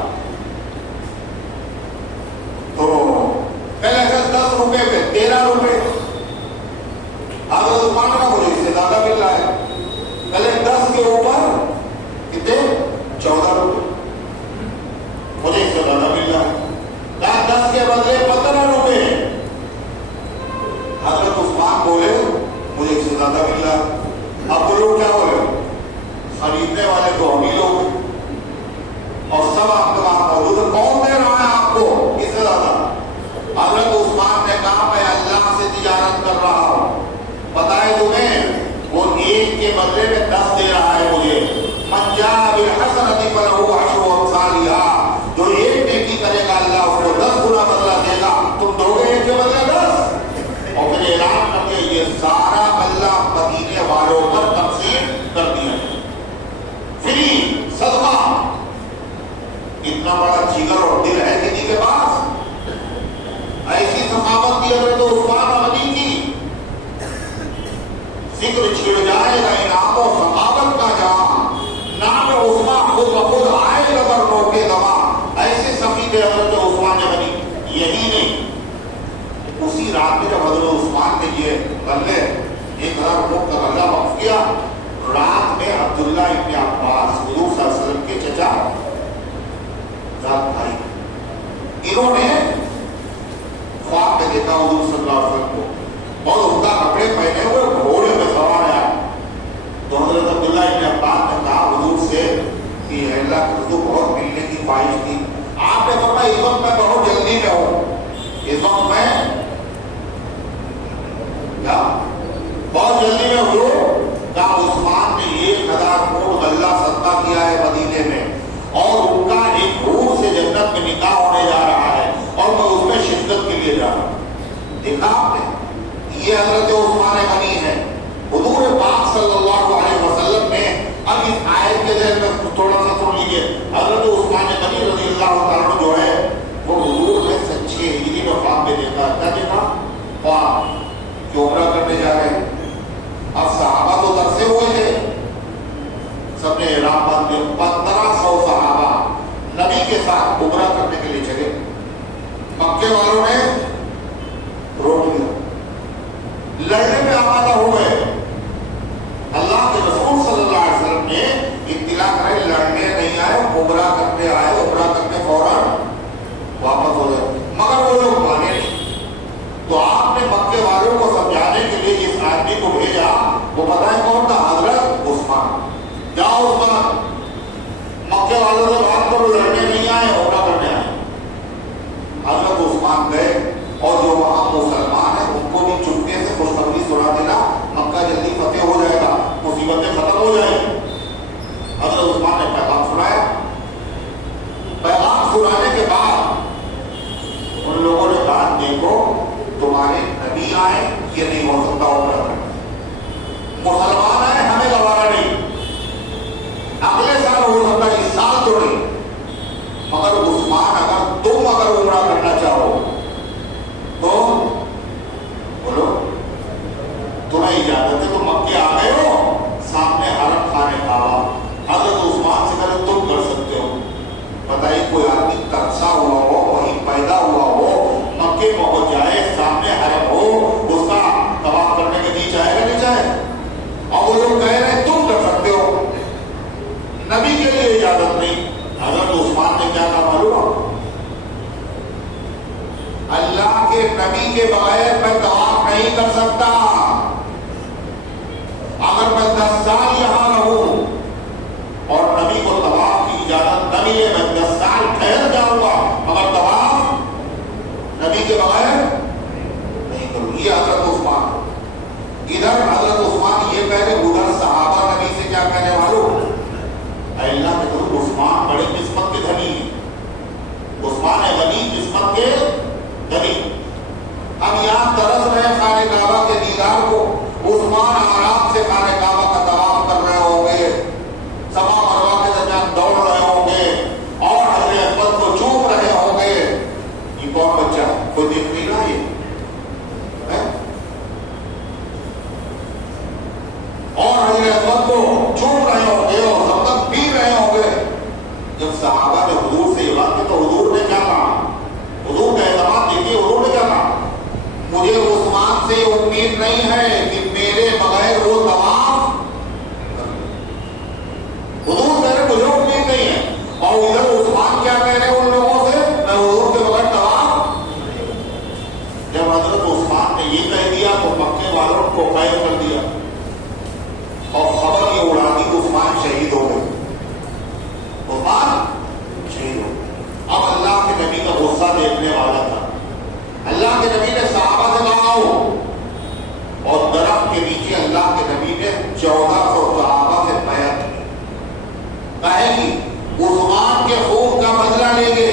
تو پہلے 10 روپے پہ 13 روپے۔ حضرت عثمان نے کہا مجھے اس سے زیادہ مل رہا ہے، پہلے 10 کے اوپر کتنے؟ 14 روپے، مجھے اس سے زیادہ مل رہا ہے، کہا 10 کے بدلے 15 روپے۔ حضرت عثمان بولے مجھے اس سے زیادہ مل رہا ہے۔ اب وہ لوگ کیا بولے؟ خریدنے والے تو ہم ہی لوگ، اور سب آپ کے پاس موجود ہے، کون دے رہا ہے آپ کو اس سے زیادہ؟ حضرت عثمان نے کہا میں اللہ سے تجارت کر رہا ہوں، پتہ ہے تمہیں وہ 1 کے بدلے میں 10 دے رہا ہے مجھے۔ من جاء بالحسنۃ فلہ عشر امثالها، جو 1 نیکی کرے گا اللہ اس کو 10 گنا بدلہ دے گا، تم دو گے 1 کے بدلے 10؟ اور پھر اعلان کر کے یہ سارا اللہ مدینے والوں پر تقسیم کر دیا، فری صدقہ۔ اتنا بڑا جگر اور دل ہے کسی کے پاس؟ ایسی ثقافت کی حضرت عثمان غنی کی، ذکر چھڑ جائے گا انعام و ثقافت کا جہاں، نام عثمان خود بخود آئے گا بر روکے دوا۔ ایسے سخی تھے حضرت عثمان غنی۔ یہی نہیں، اسی رات میں جب حضرت عثمان نے یہ غلے 1000 اونٹ کا غلہ وقف کیا، رات میں عبداللہ ابن عباس حضور صلی اللہ علیہ وسلم کے چچا ذات بھائی، انہوں نے خواب میں دیکھا حضور صلی اللہ علیہ وسلم کو، اور عمدہ کپڑے پہنے ہوئے گھوڑے پہ سوار ہے۔ تو حضرت عبداللہ ابن عباس نے کہا حضور سے کہ اللہ کو بہت ملنے کی خواہش تھی۔ آپ نے فرمایا اس وقت میں بہت جلدی میں ہوں، اس وقت میں کیا بہت جلدی میں ہوں۔ کہا عثمان نے 1000 اونٹ غلہ صدقہ کیا ہے مدینے میں، اور ان کا ایک حور سے جنت میں نکاح ہونے جا رہا ہے، اور میں اس میں شرکت کے لیے جا رہا ہوں۔ دیکھا آپ نے، یہ حضرت عثمان غنی ہے۔ حضور پاک صلی اللہ علیہ وسلم نے اب اس آیت کے ذہن میں تھوڑا سا سن لیجیے، حضرت عثمان غنی رضی اللہ تعالیٰ جو ہے وہ حضور نے 6 ہجری میں خواب میں دیکھا۔ کیا دیکھا؟ خواب کہ عمرہ کرنے جا رہے ہیں۔ اب صحابہ تو ترسے ہوئے تھے، سب نے احرام باندھ لیا، 1500 صحابہ نبی کے ساتھ عمرہ کرنے کے لیے چلے۔ مکے والوں نے روک لیا، لڑنے میں آمادہ ہو گئے۔ اللہ کے رسول صلی اللہ علیہ وسلم نے اطلاع کرے لڑنے نہیں آئے، عمرہ کرنے آئے، عمرہ کرنے فوراً واپس ہو گئے، مگر وہ لوگ مانے نہیں۔ تو آپ نے مکے والوں کو سمجھانے کے لیے جس آدمی کو بھیجا، وہ پتہ ہے کون تھا؟ حضرت عثمان۔ جاؤ عثمان، مکے والوں سے بات کرو، لڑنے نہیں آئے، عمرہ کرنے آئے۔ حضرت عثمان گئے، اور جو وہاں مسلمان ہیں ان کو بھی چپکے سے خوشخبری سنا دینا، مکہ جلدی فتح ہو جائے گا، مصیبتیں ختم ہو جائیں گی۔ حضرت عثمان نے پیغام سنایا۔ پیغام سنانے کے بعد ان لوگوں نے کہا دیکھو تمہارے نبی آئے، یہ نہیں ہو سکتا عمرہ کرنا، مسلمان آئے، ہمیں گوارا نہیں، اگلے سال ہو سکتا ہے، اس سال تو نہیں، مگر عثمان اگر عمرہ کرنا چاہو تو بولو تمہیں اجازت ہے، تم مکے آ گئے ہو، سامنے کوئی آدمی ترسا ہوا ہو، وہیں پیدا ہوا ہو، مکے پہنچ جائے، سامنے حرم ہو، اس کا طواف کرنے کے جی چاہے گا نہیں چاہے؟ اور وہ لوگ کہہ رہے ہیں تم کر سکتے ہو، نبی کے لیے اجازت نہیں۔ حضرت عثمان نے کیا کہا معلوم؟ اللہ کے نبی کے بغیر میں طواف نہیں کر سکتا، اگر میں 10 سال یہاں رہوں اور نبی کو طواف کی اجازت نہ ملے، میں 10 سال ٹھہر جاؤں گا مگر طواف نبی کے بغیر نہیں کروں۔ یہ حضرت عثمان، ادھر حضرت عثمان یہ کہہ رہے، ادھر صحابہ نبی سے کیا کہنے والوں؟ اے اللہ کے حضور، عثمان بڑے قسمت کے دھنی ہیں، عثمان غنی قسمت کے دھنی۔ اب یہاں ترس رہے خانہ کعبہ کے دیدار کو، عثمان آرام سے خانہ کعبہ کا طواف کر رہے ہوں گے، صفا مروہ کے درمیان دوڑ رہے ہوں گے اور حضرت اسود کو چوم رہے ہوں گے۔ یہ کون بچہ کوئی دیکھ نہیں رہا؟ یہ اور حضرت اسود کو چوم رہے ہوں گے اور زمزم پی رہے ہوں گے۔ جب صحابہ نے حضور سے یہ بات کی تو حضور نے کیا کہا؟ حضور کا اعتماد دیکھیے، حضور نے کیا کہا؟ مجھے عثمان سے امید نہیں ہے کہ میرے بغیر وہ طواف، حضور کہہ رہے مجھے امید نہیں ہے، اور ادھر عثمان کیا کہہ رہے ان لوگوں سے؟ میں حضور کے بغیر طواف۔ جب حضرت عثمان نے یہ کہہ دیا تو مکے والوں کو قید کر دیا اور خبر یہ اڑا دی کہ عثمان شہید ہو گئے، عثمان شہید ہو گئے۔ اب اللہ کے نبی کا غصہ دیکھنے والا تھا، اللہ کے نبی نے صحابہ سے کہا اور درخت کے نیچے اللہ کے نبی نے 1400 صحابہ سے بیعت کی، کہے گی عثمان کے خون کا بدلہ لیں گے،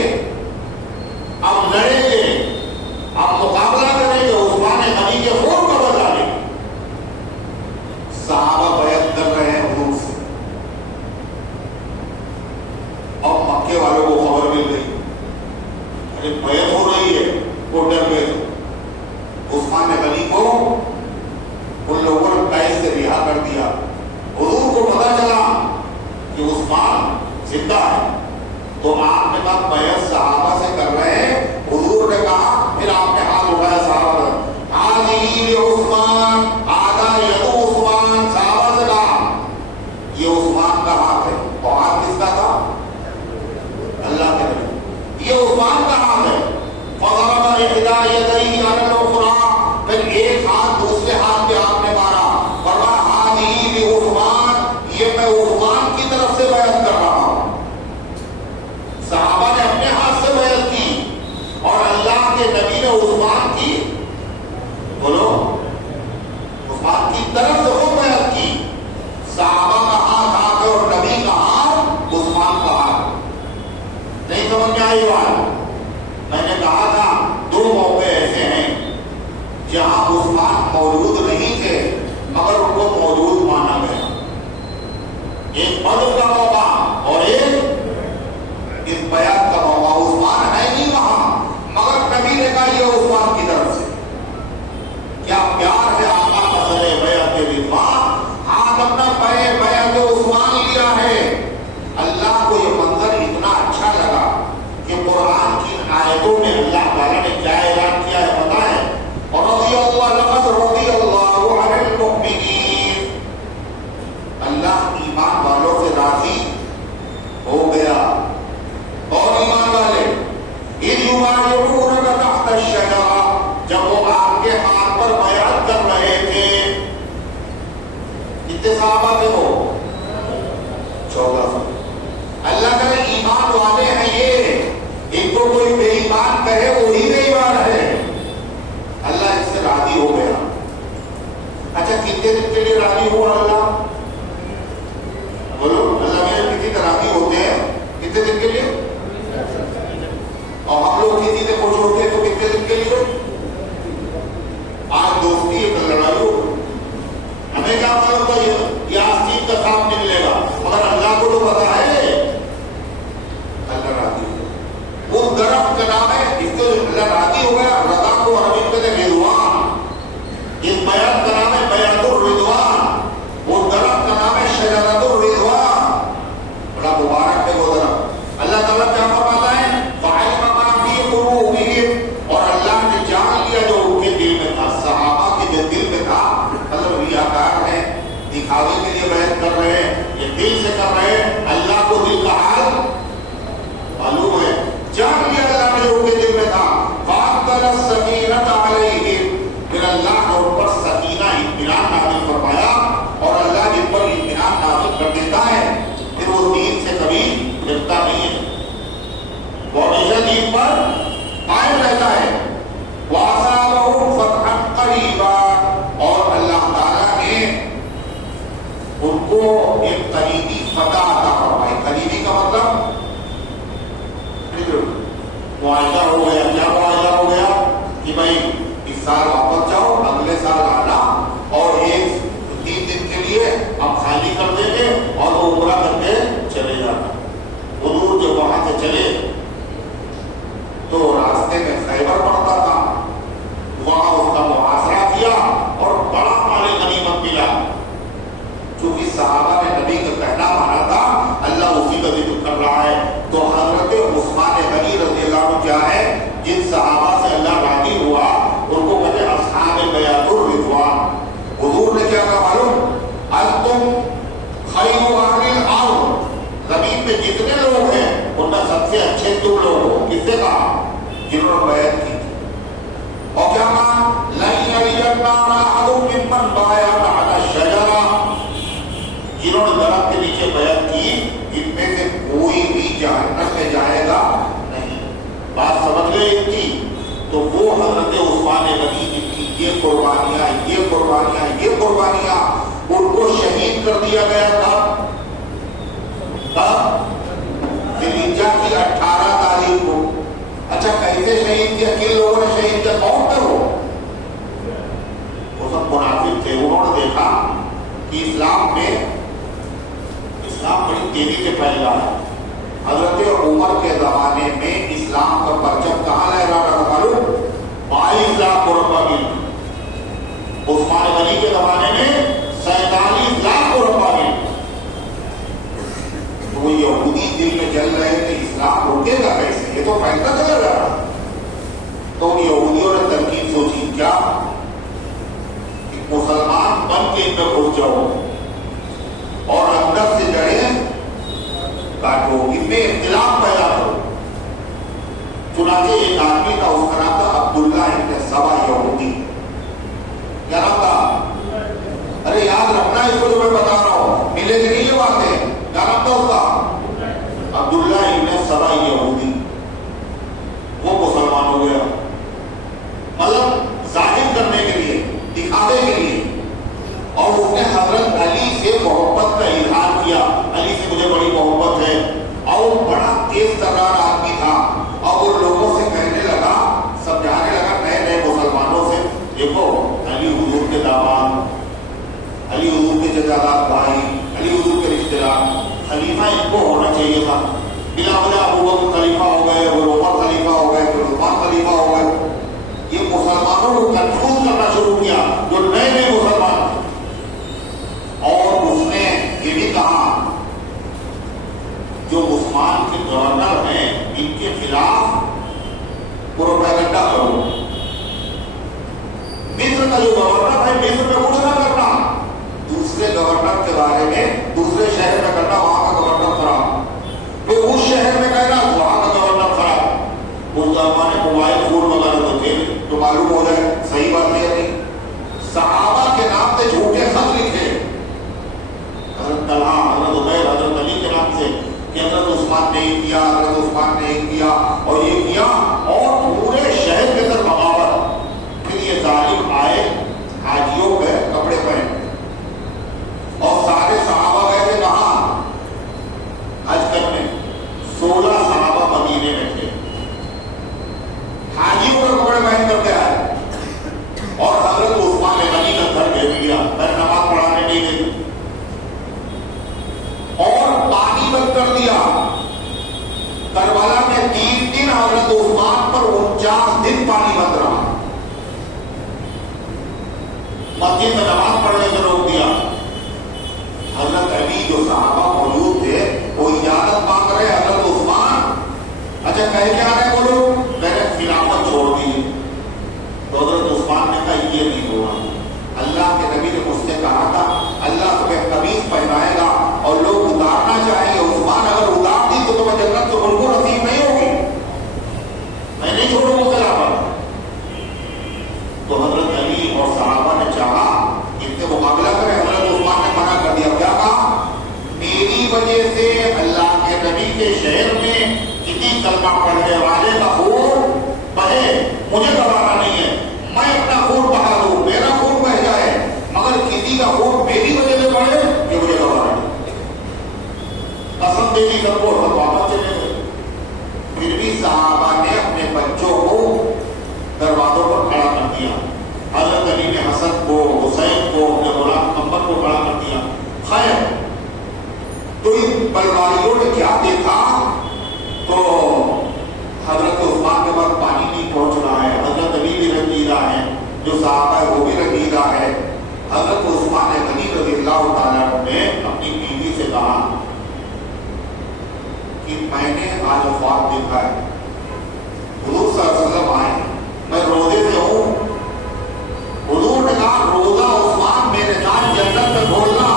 اب لڑیں گے، اب مقابلہ کریں گے، عثمان غنی کے خون کا بدلہ لیں گے۔ صحابہ بیعت کر رہے ہیں حضور سے، اور مکے والوں کو خبر مل گئی ارے بیعت ہو رہی ہے، وہ ڈر گئے۔ عثمان غنی کو ان لوگوں نے قید سے رہا کر دیا۔ حضور کو پتا چلا کہ عثمان زندہ ہے تو آپ نے کہا بیعت صحابہ سے کر رہے ہیں۔ حضور نے کہا، پھر آپ نے ہاتھ اٹھایا صحابہ سے، حاذی عثمان، آدھا ید عثمان، صحابہ سے کہا یہ عثمان کا ہاتھ ہے، اور ہاتھ کس کا تھا؟ اللہ کے نبی، یہ عثمان کا ہاتھ ہے۔ فضرب احدی یدیہ علی الاخری، پھر ایک ہاتھ دوسرے ہاتھ پہ آپ نے مارا، فرمایا حاذی عثمان، یہ میں عثمان کی طرف سے بیعت کر رہا ہوں۔ صحابہ نے اپنے ہاتھ سے بیعت کی اور اللہ کے نبی نے عثمان کی، بولو، عثمان کی طرف سے وہ بیعت کی۔ صحابہ کا ہاتھ ہاتھ ہے اور نبی کا ہاتھ عثمان کا ہاتھ۔ نہیں سمجھ میں آئی بات؟ میں نے کہا تھا 2 موقع ایسے ہیں جہاں عثمان موجود نہیں تھے مگر ان کو موجود مانا گیا، ایک بدر کا موقع اور ایک اس بیعت کا موقع۔ عثمان ہے نہیں وہاں مگر نبی نے کہا یہ عثمان کی طرف سے۔ کیا پیار ہے آقا کا سرے بیعت رضوان، ہاتھ اپنا بیعت عثمان لیا ہے۔ اللہ کو یہ منظر اتنا اچھا لگا کہ قرآن کی آیتوں میں اللہ تعالیٰ نے کیا اعلان کیا ہے بتائیں، اور رضی اللہ لقد رضی اللہ عن المؤمنین، اللہ ایمان والوں سے راضی ہو گیا۔ اور ایمان والے اذ یبایعونک تحت الشجرہ، جب وہ آپ کے ہاتھ پر بیعت کر رہے تھے، کتنے صحابہ تھے وہ؟ 1400۔ اللہ کا ایمان والے ہیں یہ، ان کو کوئی بے ایمان کہے وہی بے ایمان ہے۔ اللہ اس سے راضی ہو گیا۔ اچھا کتنے دن کے لیے راضی ہوا اللہ؟ بولو، اللہ میرے کسی سے راضی ہوتے ہیں کتنے دن کے لیے؟ اور ہم لوگ کسی سے خوش ہوتے ہیں تو کتنے دن کے لیے؟ آج دوستی ہے کل لڑائی ہو، ہمیں کیا معلوم تھا یہ آستین کا کام نہیں ملے گا، مگر اللہ کو تو پتا ہے۔ اللہ راضی ہو گیا، اس درخت کا نام ہے، اس کو اللہ راضی ہو گیا۔ رضا کو عربی میں کہتے ہیں رضوان، اس بیعت کا نام ہے بیعت الرضوان، وہ درخت کا نام ہے شجرۃ الرضوان۔ بڑا مبارک ہے وہ درخت۔ اللہ تعالیٰ کیا فرماتا ہے؟ بدلتا نہیں ہے، وہ ہمیشہ دین پر قائم رہتا ہے۔ وَأَصَابَهُمْ فَتْحًا قَرِيبًا، اور اللہ تعالیٰ نے ان کو ایک قریبی فتح عطا فرمائی۔ قریبی کا مطلب معاہدہ ہو گیا۔ کیا معاہدہ ہو گیا؟ کہ بھائی اس سال واپس جاؤ، اگلے سال آنا، اور 3 دن کے لیے ہم خالی کر دیں گے اور وہ عمرہ کر کے چلے جانا۔ حضور جب وہاں سے چلے تو راستے میں خیبر پڑتا تھا، وہاں اس کا محاصرہ کیا اور بڑا مال غنیمت ملا۔ چونکہ صحابہ نے نبی کا کہنا مانا تھا، اللہ اسی کا ذکر کر رہا ہے، تو حضرت عثمان غنی رضی اللہ عنہ کیا ہے، جن صحابہ سے اللہ راضی ہوا ان کو کہتے اصحاب بیعت الرضوان۔ حضور نے کیا کہا معلوم؟ انتم خیر اہل الارض، زمین پہ جتنے لوگ ہیں ان میں سب سے اچھے تم لوگ ہو۔ کس سے کہا؟ جنہوں نے بیعت کی تھی۔ اور کیا کہا؟ لن یلج النار احد ممن بایا تحت الشجرہ، جنہوں نے درخت کے نیچے بیعت کی ان میں سے کوئی بھی جہنم میں جائے گا نہیں۔ بات سمجھ گئے ان کی؟ تو وہ حضرت عثمان غنی جن کی یہ قربانیاں ان کو شہید کر دیا گیا تھا ذوالحجہ کی 18 تاریخ کو۔ اچھا کیسے شہید کیا؟ کن لوگوں نے شہید کیا؟ کون تھے وہ سب منافق تھے۔ انہوں نے دیکھا کہ اسلام بڑی تیزی سے پھیل رہا ہے۔ حضرت عمر کے زمانے میں اسلام کا پرچم کہاں لہرا رہا تھا معلوم؟ 22 لاکھ مربع میل۔ عثمان غنی کے زمانے میں 47 لاکھ مربع میل۔ وہ یہودی دل میں جل رہے تھے اسلام روکے گا کیسے، یہ تو پھیلتا چلا جا رہا۔ تو ان یہودیوں نے ترکیب سوچی، کیا مسلمان بن کے ان میں گھس جاؤ اور اندر سے جڑیں کاٹو، ان میں اختلاف پیدا کرو۔ چنانچہ ایک آدمی تھا، اس کا نام تھا عبداللہ ابن سبا یہودی۔ کیا نام تھا؟ ارے یاد رکھنا اس کو جو میں بتا رہا ہوں، ملے گی نہیں یہ باتیں۔ کیا نام تھا اس کا؟ عبداللہ ابن سبا یہودی۔ وہ مسلمان ہو گیا، مطلب ظاہر کرنے کے لیے، دکھاوے کے لیے، اور اس نے حضرت علی سے محبت کا اظہار کیا۔ علی سے مجھے بڑی محبت ہے، اور وہ بڑا تیز ترار آدمی تھا، اور وہ لوگوں سے کہنے لگا، سمجھانے لگا نئے مسلمانوں سے، دیکھو علی حضور کے داماد، علی حضور کے جداد بھائی، علی حضور کے رشتے دار، خلیفہ ان کو ہونا چاہیے تھا۔ بلا وجہ ابو بکر خلیفہ ہو گئے، وہ عمر خلیفہ ہو گئے، پھر عثمان خلیفہ ہو گئے۔ یہ مسلمانوں کو کنفیوز کرنا شروع کیا، جو نئے مسلمان تھے۔ اور اس نے یہ بھی کہا جو عثمان کے گورنر ہیں ان کے خلاف پروپیگنڈا کرو۔ مصر کا جو گورنر ہے مصر میں کچھ نہ کرنا، دوسرے گورنر کے بارے میں دوسرے شہر میں کرنا، وہاں کا گورنر خراب، پھر اس شہر میں کہنا وہاں کا گورنر خراب۔ اس زمانے میں موبائل فون وغیرہ تو تھے تو معلوم ہو جائے صحیح بات ہے نہیں۔ صحابہ کے نام سے جھوٹے خط لکھے، حضرت طلحہ، حضرت عبیر، حضرت علی کے نام سے، کہ حضرت عثمان نے یہ کیا، حضرت عثمان نے یہ کیا اور یہ کیا، اور پورے شہر کے اندر بغاوت۔ پھر یہ ظالم آئے حاجیوں کے کپڑے پہن، اور سارے صحابہ گئے تھے کہاں؟ حج کرنے۔ 16 صحابہ مدینے میں تھے، حاجیوں کے کپڑے پہن کر کے آئے، اور حضرت عثمان نے غنی کا گھر گھیر لیا، میں نماز پڑھانے نہیں گئی، اور پانی بند کر دیا۔ کربلا میں 3 دن حضرت عثمان پر 49 دن پانی بند رہا، مسجد میں نماز پڑھنے سے روک دیا۔ حضرت علی جو صحابہ موجود تھے وہ اجازت مانگ رہے، حضرت عثمان اچھا کہہ کے آ رہے بولو میں نے خلافت چھوڑ دی۔ تو حضرت عثمان نے کہا یہ نہیں ہوگا، اللہ کے نبی نے مجھ سے کہا تھا اللہ تمہیں قمیص پہنائے گا اور لوگ اتارنا چاہیں گے، عثمان اگر اتار دی تو تمہیں جنت تو بالکل نصیب نہیں ہوگی، میں نہیں چھوڑوں گا خلافت۔ تو حضرت علی اور صحابہ نے چاہا ان سے مقابلہ کرے، حضرت عثمان نے منع کر دیا۔ کیا کہا؟ میری وجہ سے اللہ کے نبی کے شہر عثمان کو کھڑا کر دیا. خیر تو ان بلوائیوں نے کیا دیکھا تو حضرت عثمان کے بعد پانی نہیں پہنچ رہا ہے. حضرت علی بھی رنجیدہ ہے, جو صحابہ ہے وہ بھی رنجیدہ ہے. حضرت عثمان غنی رضی اللہ تعالیٰ نے اپنی بیوی سے کہا کہ میں نے آج خواب دیکھا ہے, حضور صلی اللہ علیہ وسلم آئے, میں روزے سے ہوں. حضور نے کہا روزہ عثمان میرے ساتھ جنت میں کھولنا,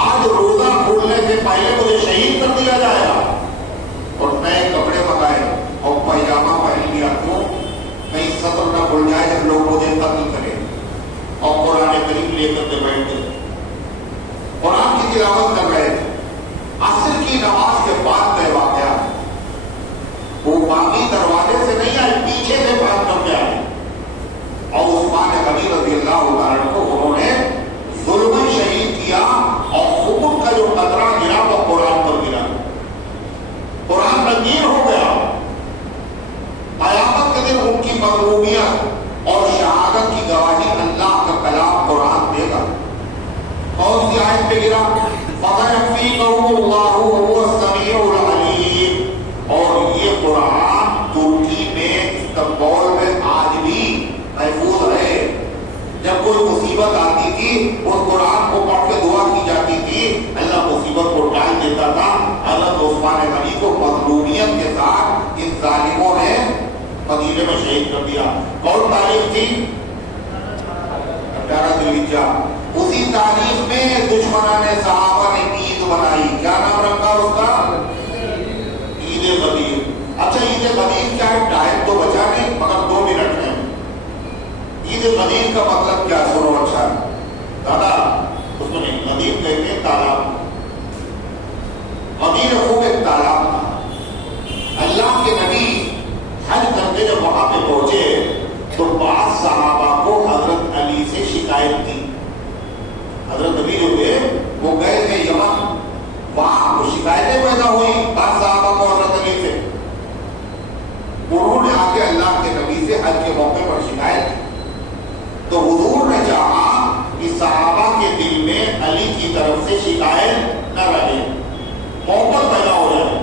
آج روزہ کھولنے سے پہلے مجھے شہید کر دیا جائے گا. اور نئے کپڑے منگائے اور پائجامہ پہن لیا, کیوں کہیں صدر نہ کھل جائے جب لوگ مجھے قتل کریں. اور قرآن کریم لے کر کے بیٹھ گئے, قرآن کی تلاوت کر رہے تھے. عصر کی نماز کے بعد کا واقعہ, وہ باقی دروازے سے نہیں آئے, پیچھے سے بات کر کے آئے. اور عثمان غنی رضی اللہ تعالیٰ کو انہوں نے ظلم شہید کیا, اور خون کا جو قطرہ گرا وہ قرآن پر گرا, قرآن رنگین ہو گیا. قیامت کے دن ان کی مظلومیت اور شہادت کی گواہی اللہ کا کلام قرآن دے گا. کون سی آیت پہ گرا؟ فَسَيَكْفِيكَهُمُ اللَّهُ وَهُوَ السَّمِيعُ الْعَلِيمُ. اور یہ قرآن ترکی میں, استنبول میں آج بھی محفوظ ہے. جب کوئی مصیبت آتی تھی اس قرآن کو پڑھ کے دعا کی جاتی تھی, اللہ مصیبت کو ٹال دیتا تھا. حضرت عثمان غنی کو مظلومیت کے ساتھ ان ظالموں نے مدینے میں شہید کر دیا. کون تاریخ تھی؟ 18 ذوالحجہ. اسی تاریخ میں دشمنان صحابہ نے عید منائی. کیا نام رکھا اس کا؟ عید غدیر. اچھا عید غدیر کیا ہے؟ ٹائم تو بچا نہیں مگر 2 منٹ ہے. عید غدیر کا مطلب کیا؟ سنو اچھا دادا, اس کو نہیں, غدیر کہتے ہیں تالاب. غدیر خوب ایک تالاب تھا. اللہ کے نبی حج کر کے جب وہاں پہ پہنچے تو بعض صحابہ کو حضرت علی سے شکایت تھی. حضرت علی جو تھے وہ گئے تھے یمن, وہاں کو شکایتیں پیدا ہوئی بعض صحابہ کو حضرت علی سے. انہوں نے آ کے اللہ کے نبی سے حج کے موقع پر شکایت کی. تو حضور نے چاہا کہ صحابہ کے دل میں علی کی طرف سے شکایت نہ رہے, محبت پیدا ہو جائے.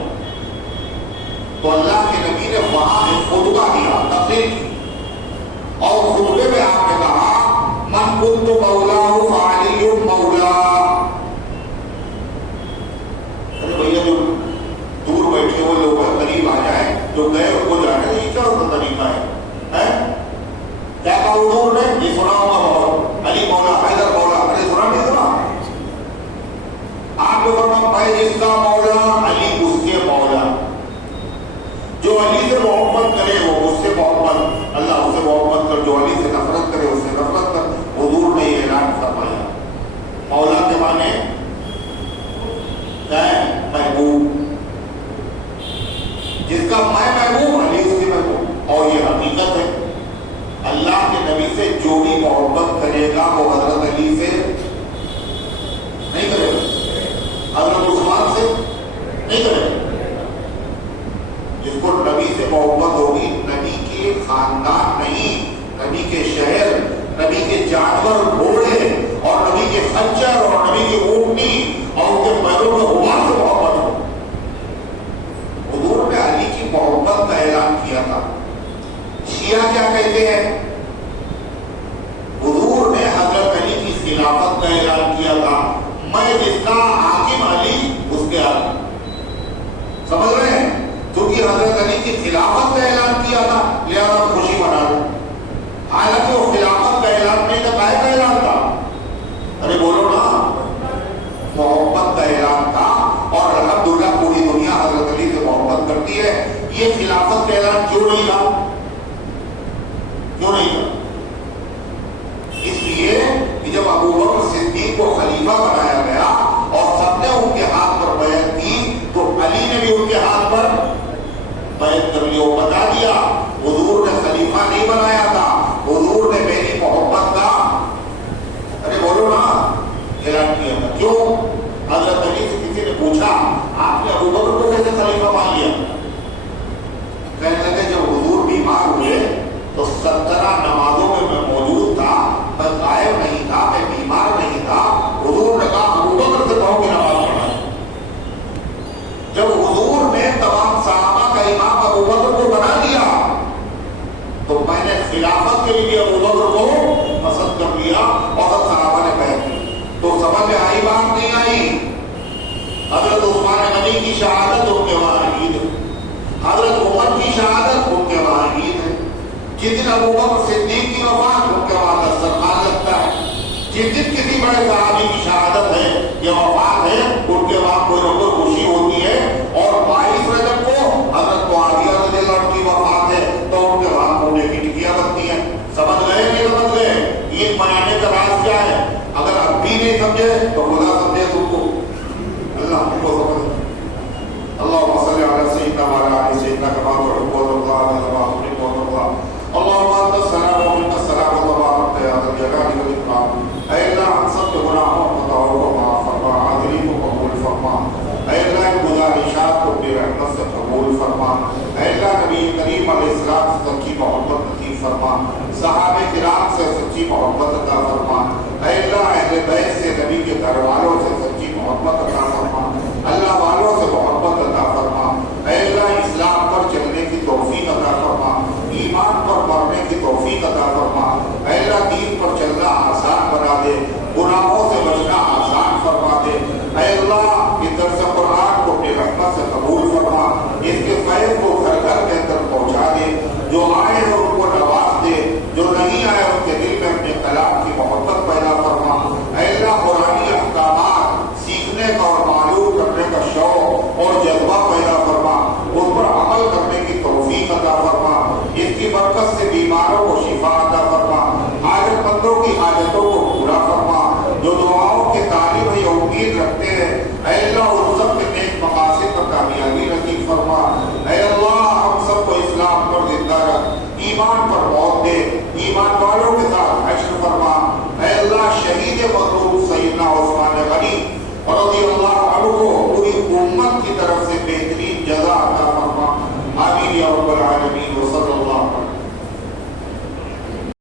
تو اللہ کے نبی نے وہاں ایک خطبہ دیا, تقریر کی, اور خطبے میں آپ نے کہا من کنت مولاہ فعلی مولا. ارے بھیا جو دور بیٹھے ہوئے لوگ ہیں قریب آ جائیں, جو گئے ان کو جانے یہ کیا ہوتا طریقہ ہے؟ کیا کہا حضور نے؟ یہ سنا ہوگا بہت, علی مولا, حیدر مولا. ارے سنا نہیں سنا؟ آپ کو فرمایا بھائی جس کا مولا علی اس کے مولا. جو علی سے محبت کرے وہ اس سے محبت, اللہ اس سے محبت کر. جو علی سے نفرت کرے اس سے نفرت کر. حضور نے یہ اعلان فرمایا. مولا کے معنی کیا ہے؟ محبوب. جس کا میں محبوب علی اس کے محبوب. اور یہ حقیقت ہے, اللہ کے نبی سے جو بھی محبت کرے گا وہ حضرت علی سے نہیں کرے گا, حضرت عثمان سے نہیں کرے گا. جس کو نبی سے محبت ہوگی, نبی کے خاندان نہیں, نبی کے شہر, نبی کے جانور گھوڑے اور نبی کے خچر اور نبی کی اونٹنی اور ان کے پیروں کے غبار سے محبت ہو. حضور نے علی کی محبت کا اعلان کیا تھا. شیعہ کیا کہتے ہیں؟ حضور نے حضرت علی کی خلافت کا اعلان کیا تھا. میں جس کا حاکم علی اس کے حاکم. سمجھ رہے ہیں؟ کیونکہ حضرت علی کی خلافت کا اعلان کیا تھا لہذا خوشی منا لو. حالانکہ وہ خلافت کا اعلان نہیں تھا, کائے کا اعلان تھا؟ ارے بولو نا, محبت کا اعلان تھا. اور الحمدللہ پوری دنیا حضرت علی سے محبت کرتی ہے. یہ خلافت کا اعلان کیوں نہیں تھا؟ کیوں نہیں تھا؟ اس لیے کہ جب ابو بکر صدیق کو خلیفہ بنایا گیا اور سب نے ان کے ہاتھ پر بیعت کی تو علی نے بھی ان کے ہاتھ پر بیعت کر لی. وہ بتا دیا حضور نے خلیفہ نہیں بنایا تھا, حضور نے میری محبت کا, ارے بولو نا, اعلان کیا تھا. کیوں؟ حضرت علی سے کسی نے پوچھا آپ نے ابو بکر کو کیسے خلیفہ مان لیا؟ کہنے لگے جب حضور بیمار ہوئے تو 17 نمازوں میں موجود تھا, میں غائب نہیں تھا, میں بیمار ابو بکر کو بنا دیا تو میں نے خلافت کے لیے ابو بکر کو پسند کر لیا اور صحابہ نے بیعت کی. تو سمجھ میں آئی بات نہیں آئی؟ حضرت عثمان غنی کی شہادت ان کے وہاں عید ہے, حضرت عمر کی شہادت ان کے وہاں عید ہے, جس دن ابو بکر صدیق کی وفات ان کے وہاں دسترخوان لگتا ہے, جس دن کسی بڑے صحابی کی شہادت ہے یا وفات ہے ان کے وہاں کوئی نہ کوئی خوشی ہوتی ہے. اور 22 رجب کو حضرت معاویہ رضی اللہ عنہ کی وفات ہے تو ان کے وہاں ہونے کی ٹکیاں بنتی ہیں. سمجھ گئے نہیں سمجھ گئے؟ عید منانے کا راز کیا ہے؟ اگر اب بھی نہیں سمجھے تو خدا سمجھے تم کو, اللہ ہم کو سمجھے. اللهم صل على سيدنا وعلى ال سيدنا كما تحب وترضى كما تحب وترضى. اللهم انت السلام ومنك السلام تبارك يا ذا الجلال والاكرام. اے اللہ ہم سب کے گناہوں کو خطاؤں کو معاف فرما, حاضری کو قبول فرما. اے اللہ ان گزارشات کو اپنی رحمت سے قبول فرما. اے اللہ نبی کریم علیہ السلام سے سچی محبت نصیب فرما, صحابہ کرام سے سچی محبت عطا فرما. اے اللہ اہل بیت سے, نبی کے گھر والوں سے سچی محبت عطا فرما, اللہ والوں سے محبت عطا فرما. اے اللہ اسلام پر چلنے کی توفیق عطا فرما, ایمان پر مرنے کی توفیق عطا فرما. اے اللہ دین پر چلنا آسان بنا دے, گناہوں سے بچنا آسان فرما دے. اے اللہ اس درس قرآن کو اپنی رحمت سے قبول فرما, اس کے فیض کو گھر گھر کے اندر پہنچا دے. جو آئے ہیں ان کو نواز دے, جو نہیں آئے ان کے دل میں اپنے کلام کی محبت پیدا فرما. اے اللہ قرآنی احکامات سیکھنے کا اور معلوم کرنے کا شوق اور جذبہ پیدا فرما, اس پر عمل کرنے کی توفیق عطا فرما. اس کی برکت سے بیماروں کو شفا عطا فرما, حاجت مندوں کی حاجتوں کو پورا فرما. جو دعاؤں کے طالب یا امید رکھتے ہیں اے اللہ ان سب کے نیک مقاصد پر کامیابی نصیب فرما. اے اللہ ہم سب کو اسلام پر زندہ رکھ, ایمان پر موت دے, ایمان والوں کے ساتھ حشر فرما. اے اللہ شہید مظلوم سیدنا عثمان غنی رضی اللہ عنہ کو پوری امت کی طرف سے بہترین جزا عطا فرما. آمین یا رب العالمین.